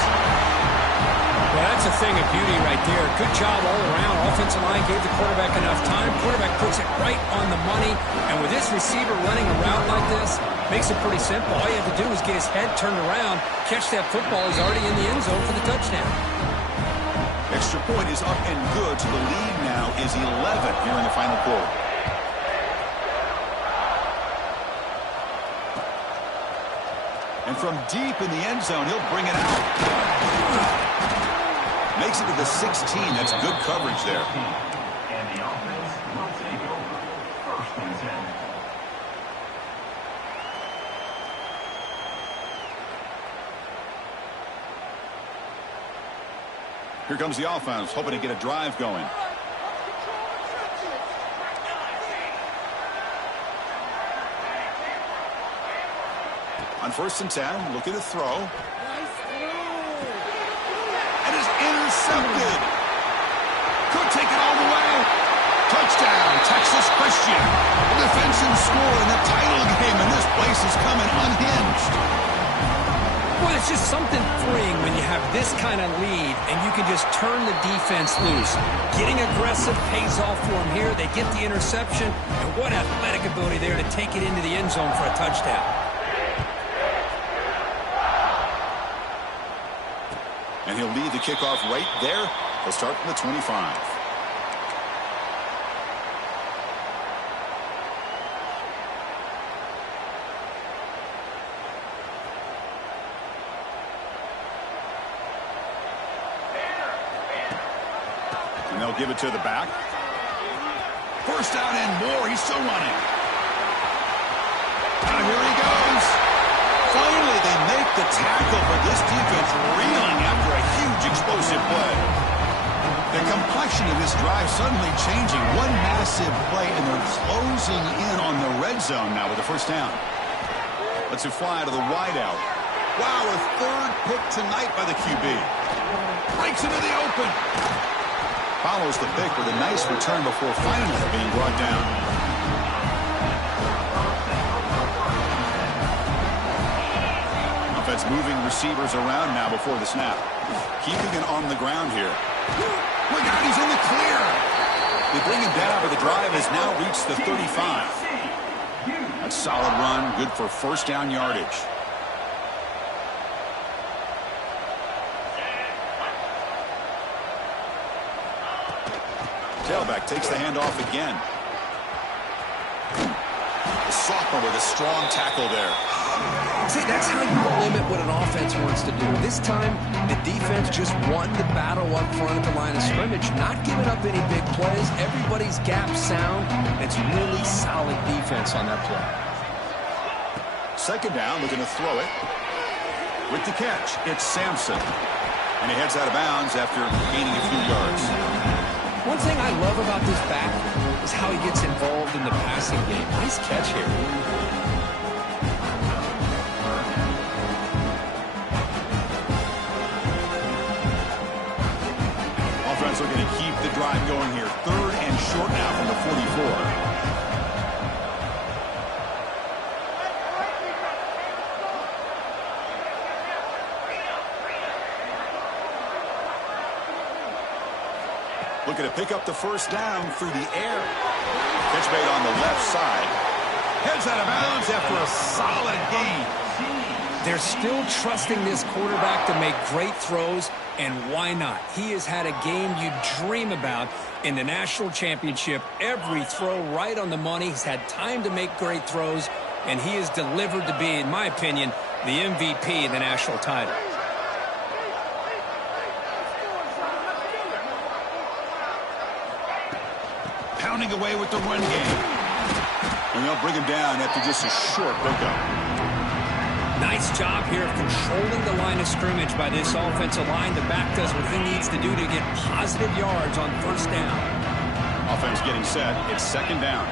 Well, that's a thing of beauty right there. Good job all around. Offensive line gave the quarterback enough time. Quarterback puts it right on the money. And with this receiver running around like this, makes it pretty simple. All you have to do is get his head turned around, catch that football. He's already in the end zone for the touchdown. Extra point is up and good, so the lead now is 11 here in the final quarter. And from deep in the end zone, he'll bring it out. Makes it to the 16. That's good coverage there. And the offense will take over. 1st and 10. Here comes the offense, hoping to get a drive going. On 1st and 10, looking to throw. And is intercepted. Could take it all the way. Touchdown, Texas Christian. The defensive score in the title game, and this place is coming unhinged. Well, it's just something freeing when you have this kind of lead and you can just turn the defense loose. Getting aggressive pays off for them here. They get the interception, and what athletic ability there to take it into the end zone for a touchdown. And he'll lead the kickoff right there. He'll start from the 25. And they'll give it to the back. First down and more. He's still running. And here he goes. Finally, they make the tackle, but this defense reeling after a huge explosive play. The complexion of this drive suddenly changing. One massive play, and they're closing in on the red zone now with the first down. Let's fly to the wideout. Wow, a third pick tonight by the QB. Breaks into the open. Follows the pick with a nice return before finally being brought down. Offense moving receivers around now before the snap. Keeping it on the ground here. Look out, he's in the clear. They bring him down, but the drive has now reached the 35. A solid run, good for first down yardage. Tailback takes the handoff again. The sophomore with a strong tackle there. See, that's how you limit what an offense wants to do. This time, the defense just won the battle up front at the line of scrimmage, not giving up any big plays. Everybody's gap sound. It's really solid defense on that play. Second down, looking to throw it. With the catch, it's Sampson. And he heads out of bounds after gaining a few yards. One thing I love about this back is how he gets involved in the passing game. Nice catch here. Offense looking to keep the drive going here. Third and short now from the 44. Looking to pick up the first down through the air. Pitch made on the left side. Heads out of bounds after a solid gain. They're still trusting this quarterback to make great throws, and why not? He has had a game you dream about in the national championship. Every throw right on the money. He's had time to make great throws, and he is delivered to be, in my opinion, the MVP in the national title. Pounding away with the run game. And they'll bring him down after just a short pickup. Nice job here of controlling the line of scrimmage by this offensive line. The back does what he needs to do to get positive yards on first down. Offense getting set. It's second down.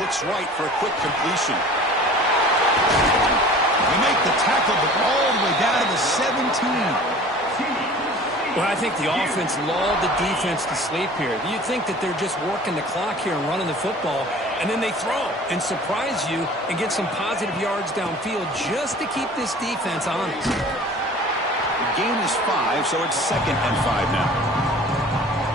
Looks right for a quick completion. They make the tackle, but all the way down to the 17. Well, I think the offense lulled the defense to sleep here. You'd think that they're just working the clock here and running the football, and then they throw and surprise you and get some positive yards downfield just to keep this defense honest. The gain is 5, so it's second and 5 now.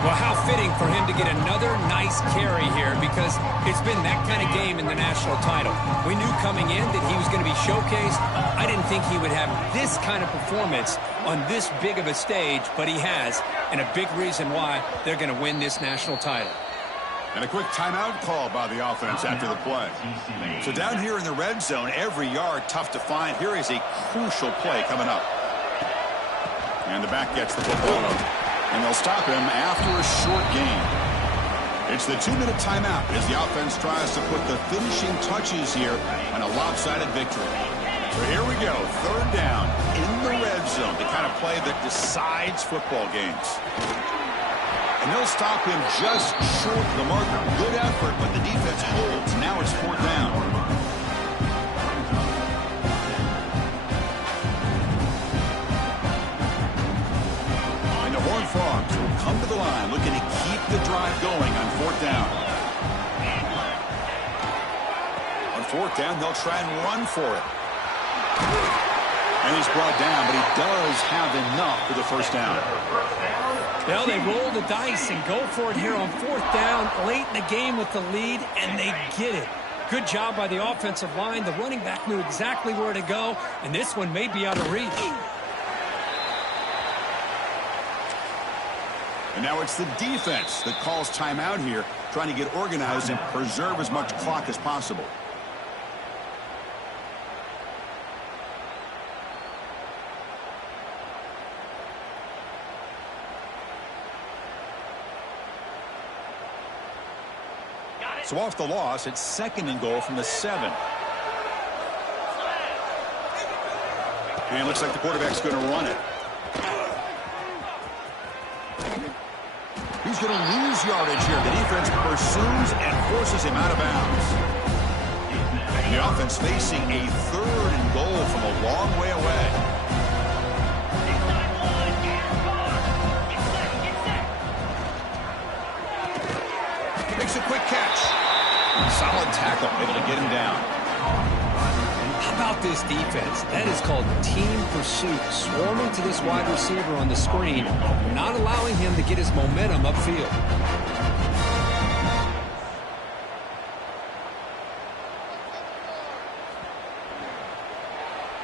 Well, how fitting for him to get another nice carry here, because it's been that kind of game in the national title. We knew coming in that he was going to be showcased. I didn't think he would have this kind of performance on this big of a stage, but he has, and a big reason why they're going to win this national title. And a quick timeout call by the offense after the play. So down here in the red zone, every yard tough to find. Here is a crucial play coming up. And the back gets the football. And they'll stop him after a short game. It's the 2-minute timeout as the offense tries to put the finishing touches here on a lopsided victory. So here we go, third down in the red zone, the kind of play that decides football games. And they'll stop him just short of the marker. Good effort, but the defense holds. Now it's fourth down. Horned Frogs will come to the line looking to keep the drive going on fourth down. On fourth down, they'll try and run for it. And he's brought down, but he does have enough for the first down. Well, they roll the dice and go for it here on fourth down late in the game with the lead, and they get it. Good job by the offensive line. The running back knew exactly where to go, and this one may be out of reach. And now it's the defense that calls timeout here, trying to get organized and preserve as much clock as possible. So off the loss, it's 2nd and goal from the 7. And it looks like the quarterback's going to run it. He's going to lose yardage here. The defense pursues and forces him out of bounds. And the offense facing a 3rd and goal from a long way away. Makes a quick catch. Solid tackle, able to get him down. How about this defense? That is called team pursuit. Swarming to this wide receiver on the screen, not allowing him to get his momentum upfield.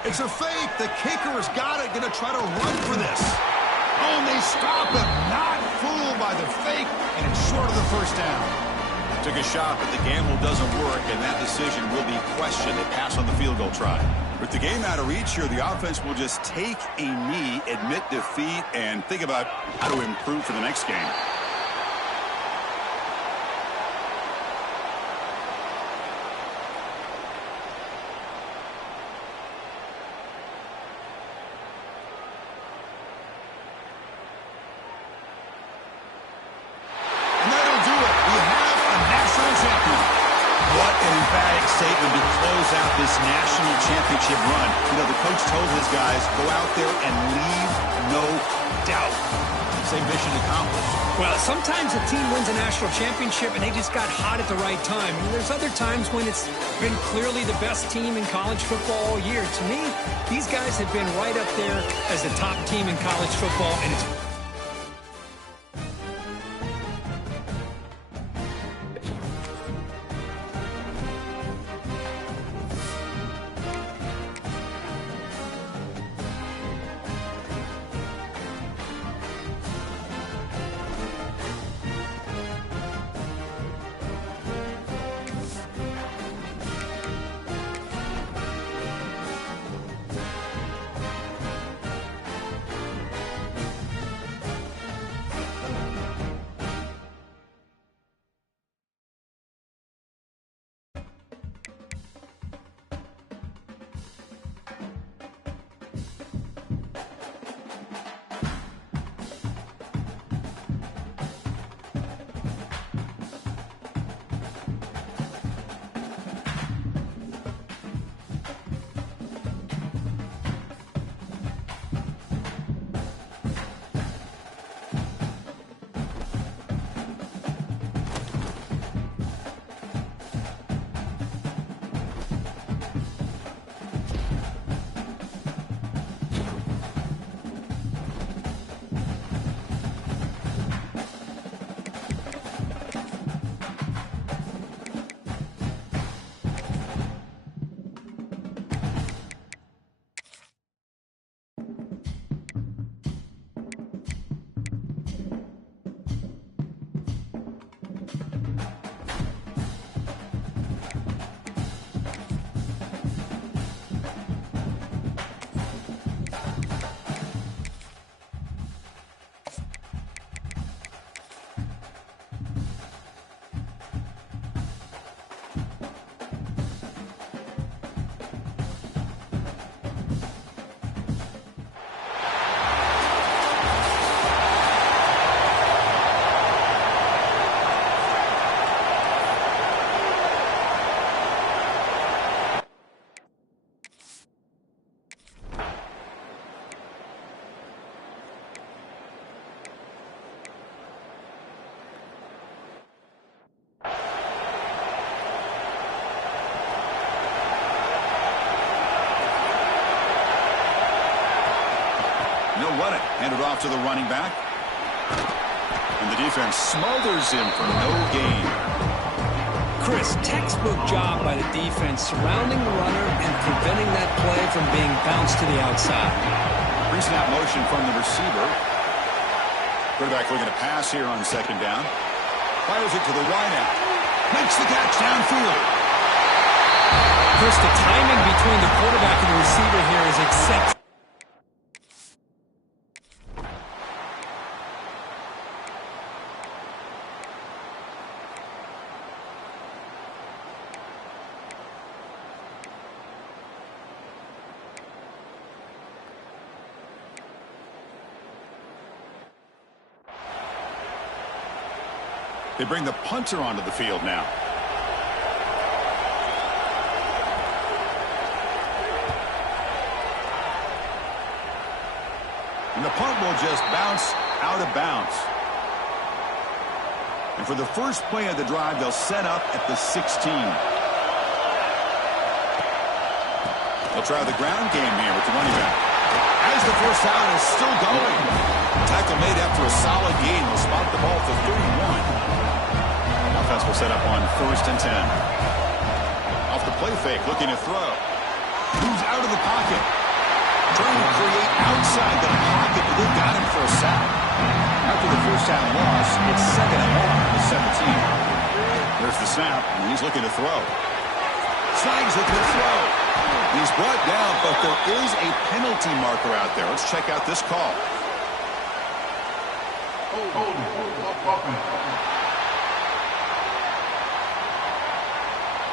It's a fake. The kicker has got it. Going to try to run for this. Oh, and they stop him. Not fooled by the fake, and it's short of the first down. Took a shot, but the gamble doesn't work, and that decision will be questioned. They pass on the field goal try. With the game out of reach here, the offense will just take a knee, admit defeat, and think about how to improve for the next game. National championship run. You know, the coach told his guys, go out there and leave no doubt. Same mission accomplished. Well, sometimes a team wins a national championship and they just got hot at the right time. And there's other times when it's been clearly the best team in college football all year. To me, these guys have been right up there as the top team in college football, and it's Run it. Handed off to the running back. And the defense smothers him for no gain. Chris, textbook job by the defense surrounding the runner and preventing that play from being bounced to the outside. Pre-snap motion from the receiver. Quarterback looking to pass here on 2nd down. Fires it to the wide out. Makes the catch downfield. Chris, the timing between the quarterback and the receiver here is exceptional. They bring the punter onto the field now. And the punt will just bounce out of bounds. And for the first play of the drive, they'll set up at the 16. They'll try the ground game here with the running back. As the first down is still going. Tackle made after a solid gain. Will spot the ball for 31. Offense will set up on 1st and 10. Off the play fake, looking to throw. Moves out of the pocket. Trying to create outside the pocket, but they've got him for a sack. After the first down loss, it's 2nd and long at the 17. There's the snap, and he's looking to throw. Snags with the throw. He's brought down, but there is a penalty marker out there. Let's check out this call.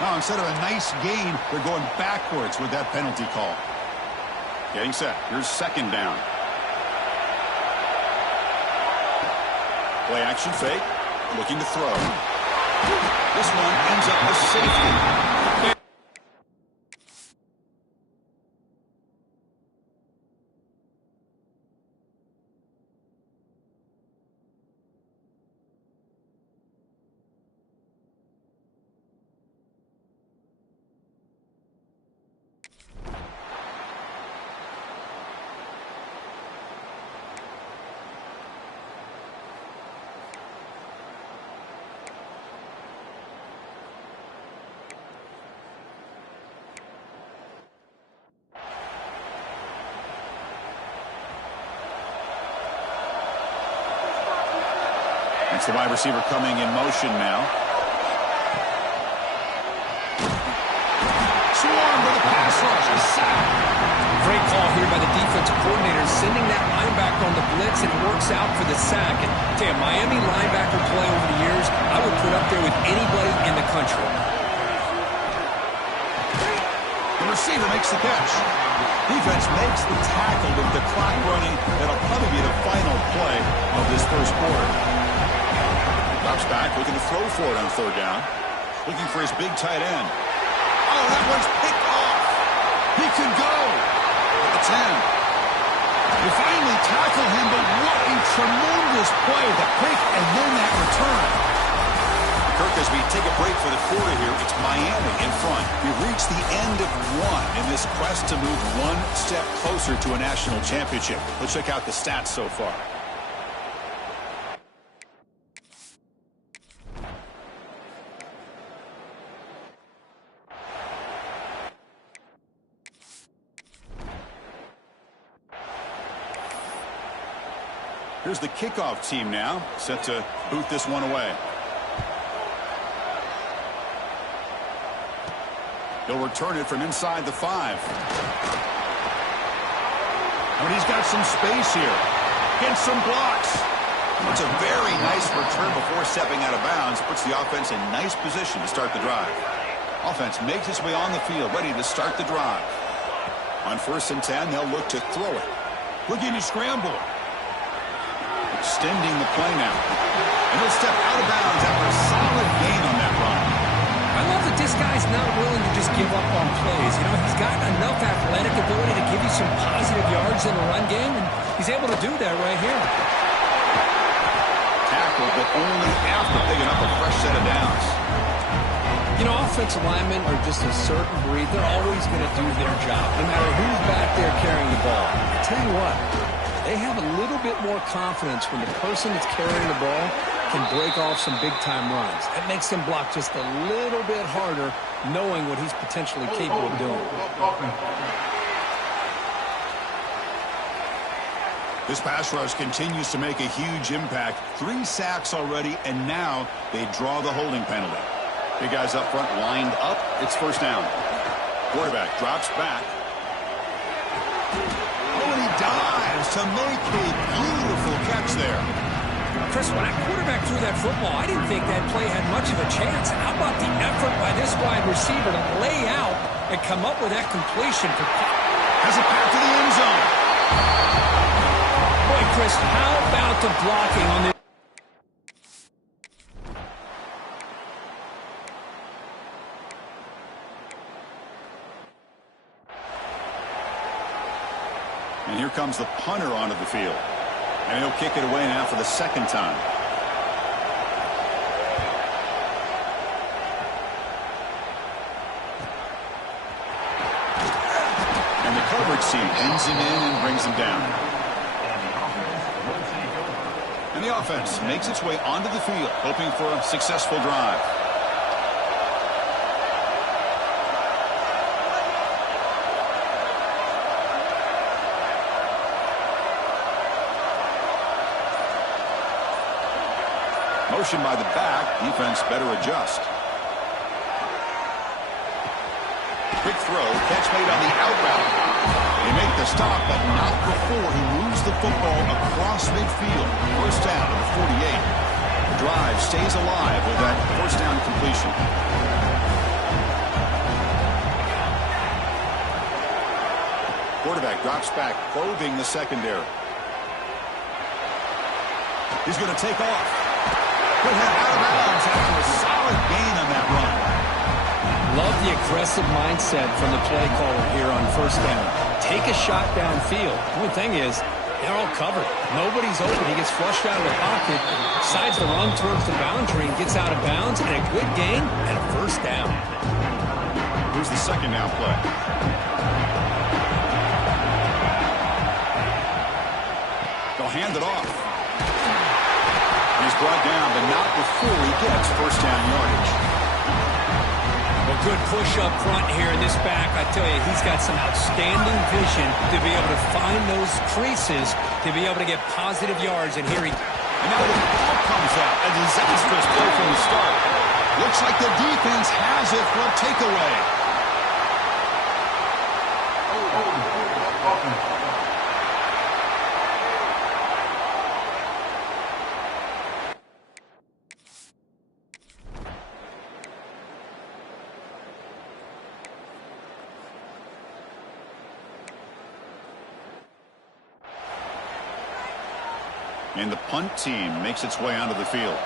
Now, instead of a nice gain, they're going backwards with that penalty call. Getting set. Here's 2nd down. Play action fake. Looking to throw. This one ends up with safety. It's the wide receiver coming in motion now. Swarm with a pass rush. A sack. Great call here by the defensive coordinator, sending that linebacker on the blitz, and it works out for the sack. And tell you, Miami linebacker play over the years, I would put up there with anybody in the country. The receiver makes the catch. Defense makes the tackle with the clock running. That'll probably be the final play of this first quarter. Drops back, looking to throw for it on 3rd down. Looking for his big tight end. Oh, that one's picked off. He could go at the 10. They finally tackle him, but what a tremendous play. The pick and then that return. Kirk, as we take a break for the quarter here, it's Miami in front. We've reached the end of one in this quest to move one step closer to a national championship. Let's check out the stats so far. Here's the kickoff team now, set to boot this one away. He'll return it from inside the 5. And he's got some space here. Gets some blocks. It's a very nice return before stepping out of bounds. Puts the offense in nice position to start the drive. Offense makes its way on the field, ready to start the drive. On 1st and 10, they'll look to throw it. Looking to scramble. Extending the play now. And he'll step out of bounds after a solid gain on that run. I love that this guy's not willing to just give up on plays. You know, he's got enough athletic ability to give you some positive yards in the run game, and he's able to do that right here. Tackle, but only after picking up a fresh set of downs. You know, offensive linemen are just a certain breed. They're always going to do their job, no matter who's back there carrying the ball. I tell you what, they have a little bit more confidence when the person that's carrying the ball can break off some big-time runs. It makes them block just a little bit harder, knowing what he's potentially capable of doing. This pass rush continues to make a huge impact. 3 sacks already, and now they draw the holding penalty. Big guys up front lined up. It's 1st down. Quarterback drops back. Oh, and he dives to make a beautiful catch there. Chris, when that quarterback threw that football, I didn't think that play had much of a chance. How about the effort by this wide receiver to lay out and come up with that completion? Has it back to the end zone. Boy, Chris, how about the blocking on this? And here comes the punter onto the field. And he'll kick it away now for the second time. And the coverage team pins him in and brings him down. And the offense makes its way onto the field, hoping for a successful drive. Motion by the back. Defense better adjust. Quick throw. Catch made on the outroute. They make the stop, but not before he moves the football across midfield. First down to the 48. The drive stays alive with that first down completion. Quarterback drops back, probing the secondary. He's going to take off. Put him out of bounds after a solid gain on that run. Love the aggressive mindset from the play caller here on first down. Take a shot downfield. The only thing is, they're all covered. Nobody's open. He gets flushed out of the pocket, decides to run towards the boundary, and gets out of bounds, and a good gain and a first down. Here's the second down play. They'll hand it off. He's brought down, but not before he gets first down yardage. Well, good push up front here in this back. I tell you, he's got some outstanding vision to be able to find those creases, to be able to get positive yards. And here he... And now the ball comes out. A disastrous play from the start. Looks like the defense has it for a takeaway. And the punt team makes its way onto the field.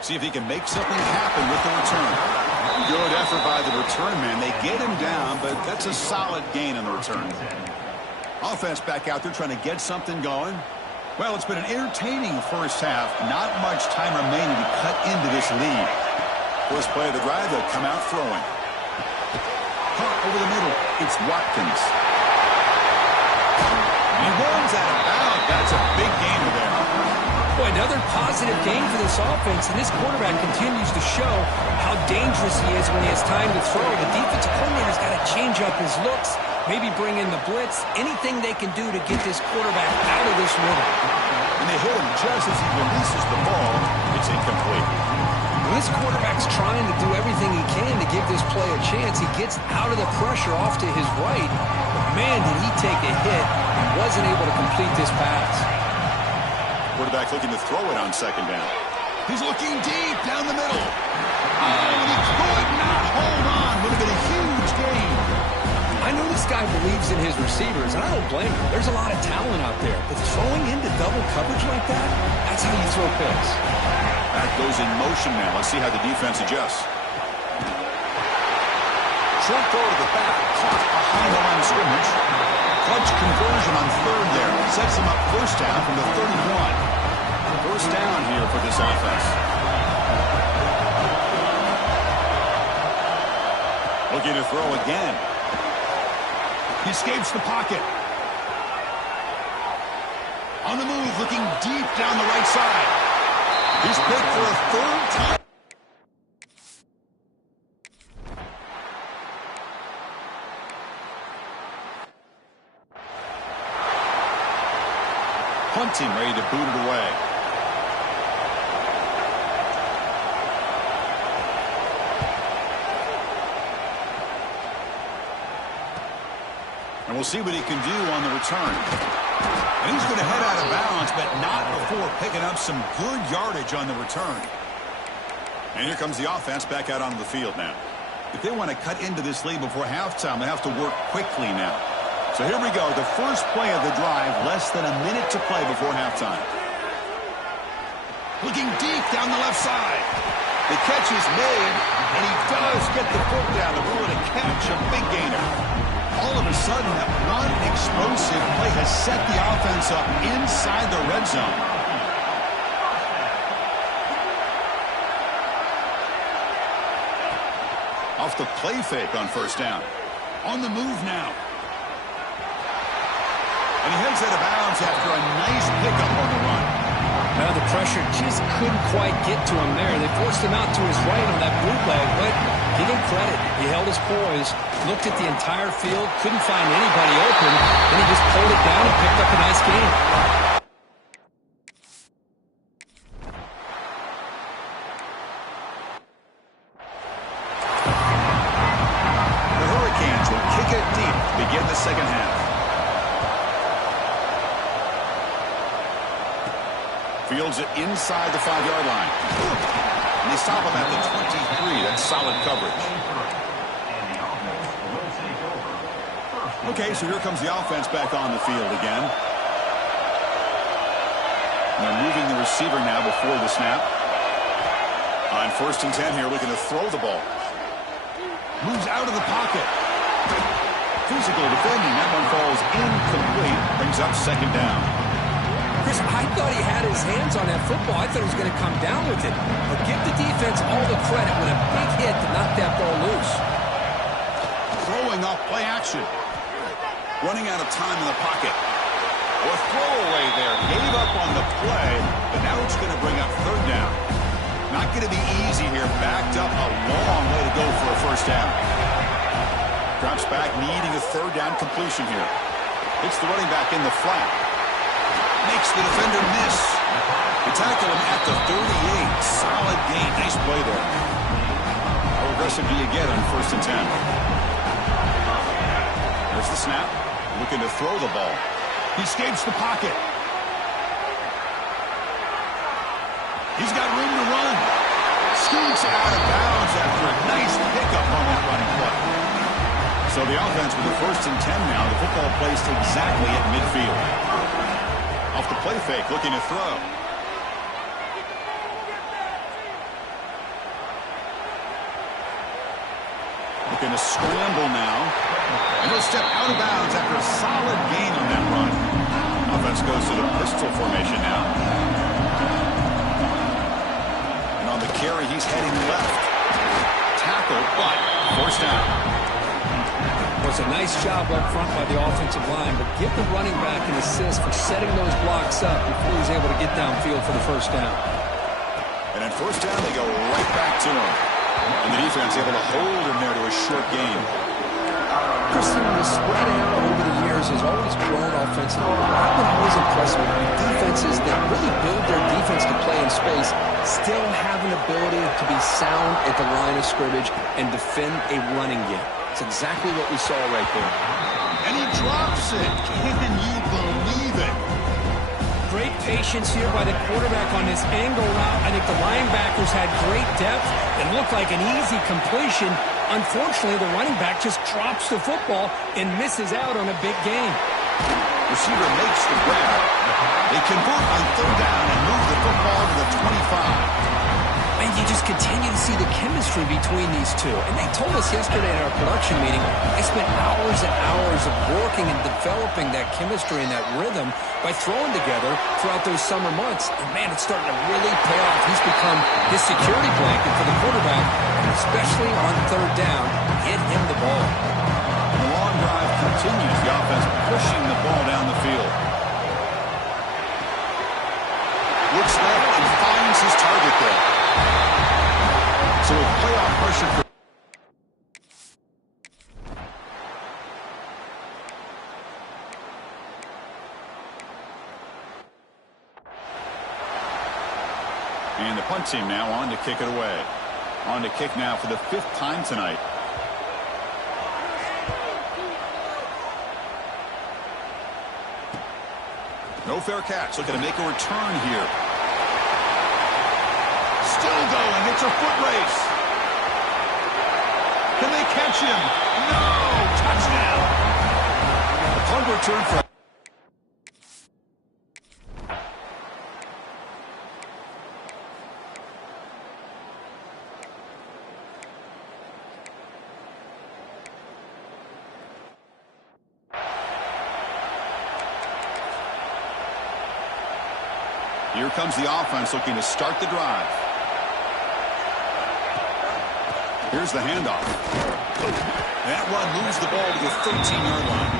See if he can make something happen with the return. Good effort by the return man. They get him down, but that's a solid gain on the return. Offense back out there trying to get something going. Well, it's been an entertaining first half. Not much time remaining to cut into this lead. First play of the drive, they'll come out throwing. Caught over the middle. It's Watkins. He runs out of bounds. That's a big gainer there. Boy, another positive game for this offense, and this quarterback continues to show how dangerous he is when he has time to throw. The defensive coordinator's got to change up his looks, maybe bring in the blitz, anything they can do to get this quarterback out of this rhythm. And they hit him just as he releases the ball. It's incomplete. This quarterback's trying to do everything he can to give this play a chance. He gets out of the pressure off to his right. But man, did he take a hit and wasn't able to complete this pass. Quarterback looking to throw it on second down. He's looking deep down the middle. Oh, and he could not hold on. Would have been a huge gain. I know this guy believes in his receivers, and I don't blame him. There's a lot of talent out there. But throwing into double coverage like that, that's how you throw picks. That goes in motion now. Let's see how the defense adjusts. Short throw to the back. Caught behind the line of scrimmage. Clutch conversion on third there. Sets him up first down from the 31. First down here for this offense. Looking to throw again. He escapes the pocket. On the move, looking deep down the right side. He's picked for a third time. Punting, ready to boot it away. And we'll see what he can do on the return. And he's going to head out of bounds, but not before picking up some good yardage on the return. And here comes the offense back out onto the field now. If they want to cut into this lead before halftime, they have to work quickly now. So here we go, the first play of the drive, less than a minute to play before halftime. Looking deep down the left side. The catch is made, and he does get the foot down to rule it a catch, a big gainer. All of a sudden, that one explosive play has set the offense up inside the red zone. Off the play fake on first down. On the move now. And he heads out of bounds after a nice pickup on the run. Now the pressure just couldn't quite get to him there. They forced him out to his right on that bootleg, but give him credit. He held his poise, looked at the entire field, couldn't find anybody open, then he just pulled it down and picked up a nice gain. The Hurricanes will kick it deep to begin the second half. Fields it inside the 5-yard line. And they stop him at the 23. That's solid coverage. Okay, so here comes the offense back on the field again. And they're moving the receiver now before the snap. On 1st and 10 here, looking to throw the ball. Moves out of the pocket. Physical defending. That one falls incomplete. Brings up second down. Chris, I thought he had his hands on that football. I thought he was going to come down with it. But give the defense all the credit with a big hit to knock that ball loose. Throwing off play action. Running out of time in the pocket. Or throwaway there. Gave up on the play, but now it's going to bring up third down. Not going to be easy here. Backed up a long way to go for a first down. Drops back, needing a third down completion here. Hits the running back in the flat. Makes the defender miss. They tackle him at the 38. Solid gain. Nice play there. How aggressive do you get on 1st and 10? There's the snap. Looking to throw the ball. He escapes the pocket. He's got room to run. Scoots out of bounds after a nice pickup on that running play. So the offense with the 1st and 10 now. The football placed exactly at midfield. Off the play fake, looking to throw. Looking to scramble now. And he'll step out of bounds after a solid gain on that run. Offense goes to the pistol formation now. And on the carry, he's heading left. Tackled, but forced down. It was a nice job up front by the offensive line, but give the running back an assist for setting those blocks up before he's able to get downfield for the first down. And on 1st down, they go right back to him. And the defense able to hold him there to a short gain. Christian, the spread out over the years has always grown offensively. I've been always impressed with defenses that really build their defense to play in space, still have an ability to be sound at the line of scrimmage and defend a running game. It's exactly what we saw right there. And he drops it. Can you believe it? Great patience here by the quarterback on this angle route. I think the linebackers had great depth. It looked like an easy completion. Unfortunately, the running back just drops the football and misses out on a big gain. Receiver makes the grab. They convert on 3rd down and move the football to the 25. And you just continue to see the chemistry between these two. And they told us yesterday in our production meeting, they spent hours and hours of working and developing that chemistry and that rhythm by throwing together throughout those summer months. And man, it's starting to really pay off. He's become his security blanket for the quarterback, and especially on 3rd down, get him the ball. The long drive continues. The offense pushing the ball down the field. Looks left and finds his target there. So with playoff pressure for and the punt team now on to kick it away. On to kick now for the 5th time tonight. No fair catch. Looking to make a return here. Still going. It's a foot race. Can they catch him? No! Touchdown! The punt return for... Here comes the offense looking to start the drive. Here's the handoff. That run moves the ball to the 13-yard line.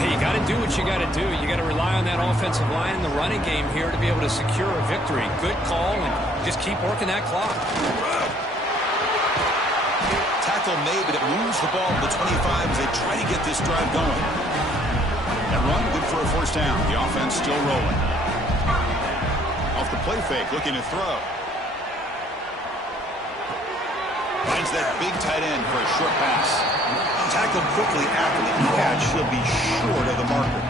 Hey, you got to do what you got to do. You got to rely on that offensive line in the running game here to be able to secure a victory. Good call, and just keep working that clock. Tackle made, but it moves the ball to the 25 as they try to get this drive going. That run, good for a first down. The offense still rolling. Off the play fake, looking to throw. Finds that big tight end for a short pass. Tackled quickly after the catch. He'll be short of the marker.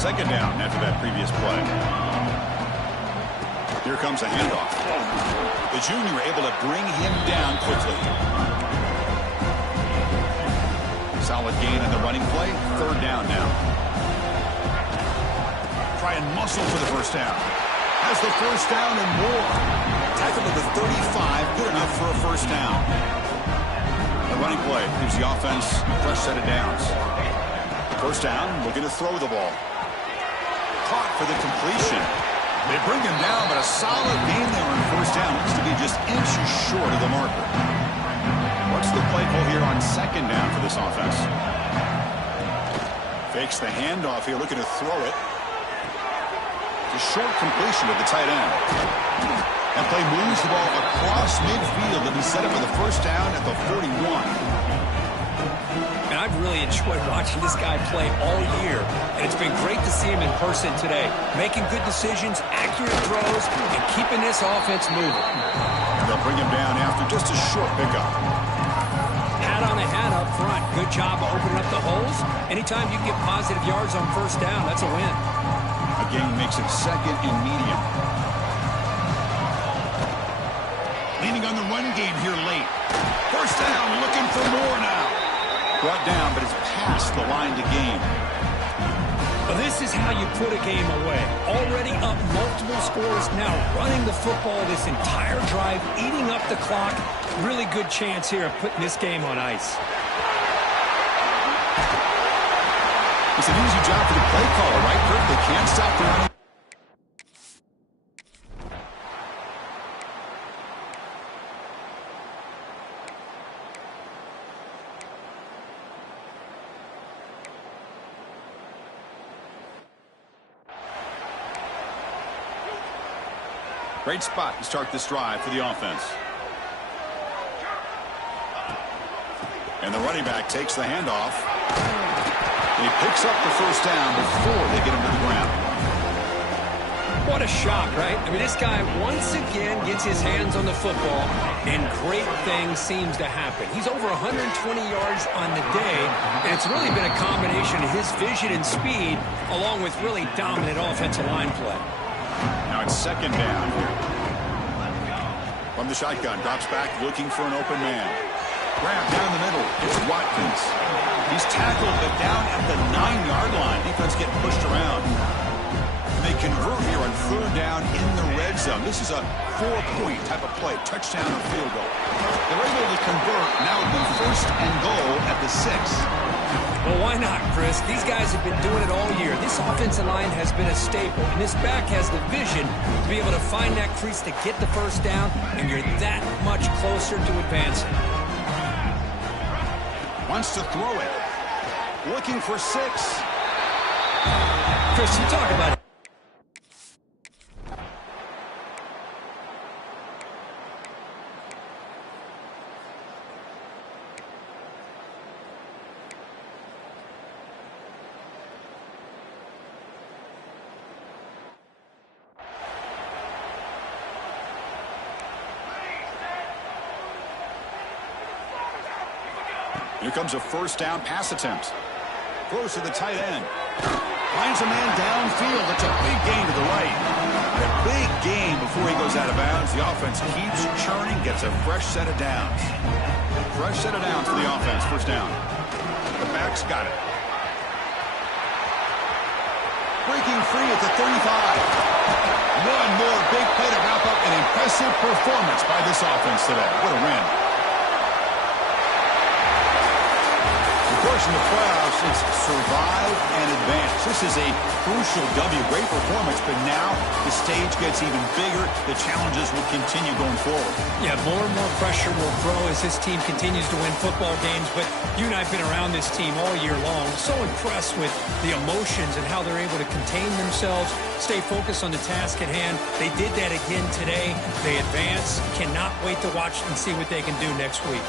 Second down after that previous play. Here comes a handoff. The junior able to bring him down quickly. Solid gain on the running play. Third down now. Try and muscle for the first down. Has the first down and more. Tackle to the 35. Good enough for a first down. The running play gives the offense a fresh set of downs. First down, looking to throw the ball. Caught for the completion. They bring him down, but a solid gain there on first down. Looks to be just inches short of the marker. What's the play call here on second down for this offense? Fakes the handoff here, looking to throw it. A short completion to the tight end. That play moves the ball across midfield and he set up for the first down at the 41. And I've really enjoyed watching this guy play all year, and it's been great to see him in person today, making good decisions, accurate throws, and keeping this offense moving. They'll bring him down after just a short pickup. Hat on a hat up front. Good job of opening up the holes. Anytime you can get positive yards on first down, that's a win. A gain makes it second and medium. Leaning on the run game here late. First down, looking for more now. Brought down, but it's past the line to gain. Well, this is how you put a game away. Already up multiple scores, now running the football this entire drive, eating up the clock. Really good chance here of putting this game on ice. It's an easy job for the play caller, right, Kurt? They can't stop the running. Great spot to start this drive for the offense. And the running back takes the handoff. And he picks up the first down before they get him to the ground. What a shock, right? I mean, this guy once again gets his hands on the football, and great things seems to happen. He's over 120 yards on the day, and it's really been a combination of his vision and speed, along with really dominant offensive line play. Now it's second down here. From the shotgun, drops back, looking for an open man. Grab down the middle. It's Watkins. He's tackled, but down at the 9-yard line. Defense getting pushed around. They convert here on third down in the red zone. This is a 4-point type of play, touchdown or field goal. They're able to convert. Now it will be first and goal at the 6. Well, why not, Chris? These guys have been doing it all year. This offensive line has been a staple, and this back has the vision to be able to find that crease to get the first down, and you're that much closer to advancing. Wants to throw it. Looking for 6. Chris, you talk about it. Here comes a first down pass attempt. Throws to the tight end. Finds a man downfield. It's a big gain to the right. And a big gain before he goes out of bounds. The offense keeps churning, gets a fresh set of downs. Fresh set of downs for the offense. First down. The back's got it. Breaking free at the 35. One more big play to wrap up an impressive performance by this offense today. What a win. course, in the playoffs, it's survive and advance. This is a crucial W. Great performance, but now the stage gets even bigger. The challenges will continue going forward. Yeah, more and more pressure will grow as this team continues to win football games. But you and I have been around this team all year long. So impressed with the emotions and how they're able to contain themselves, stay focused on the task at hand. They did that again today. They advance. Cannot wait to watch and see what they can do next week.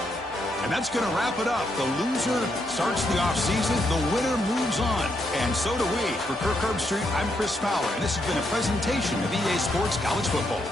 And that's going to wrap it up. The loser starts the offseason. The winner moves on. And so do we. For Kirk Herbstreit, I'm Chris Fowler, and this has been a presentation of EA Sports College Football.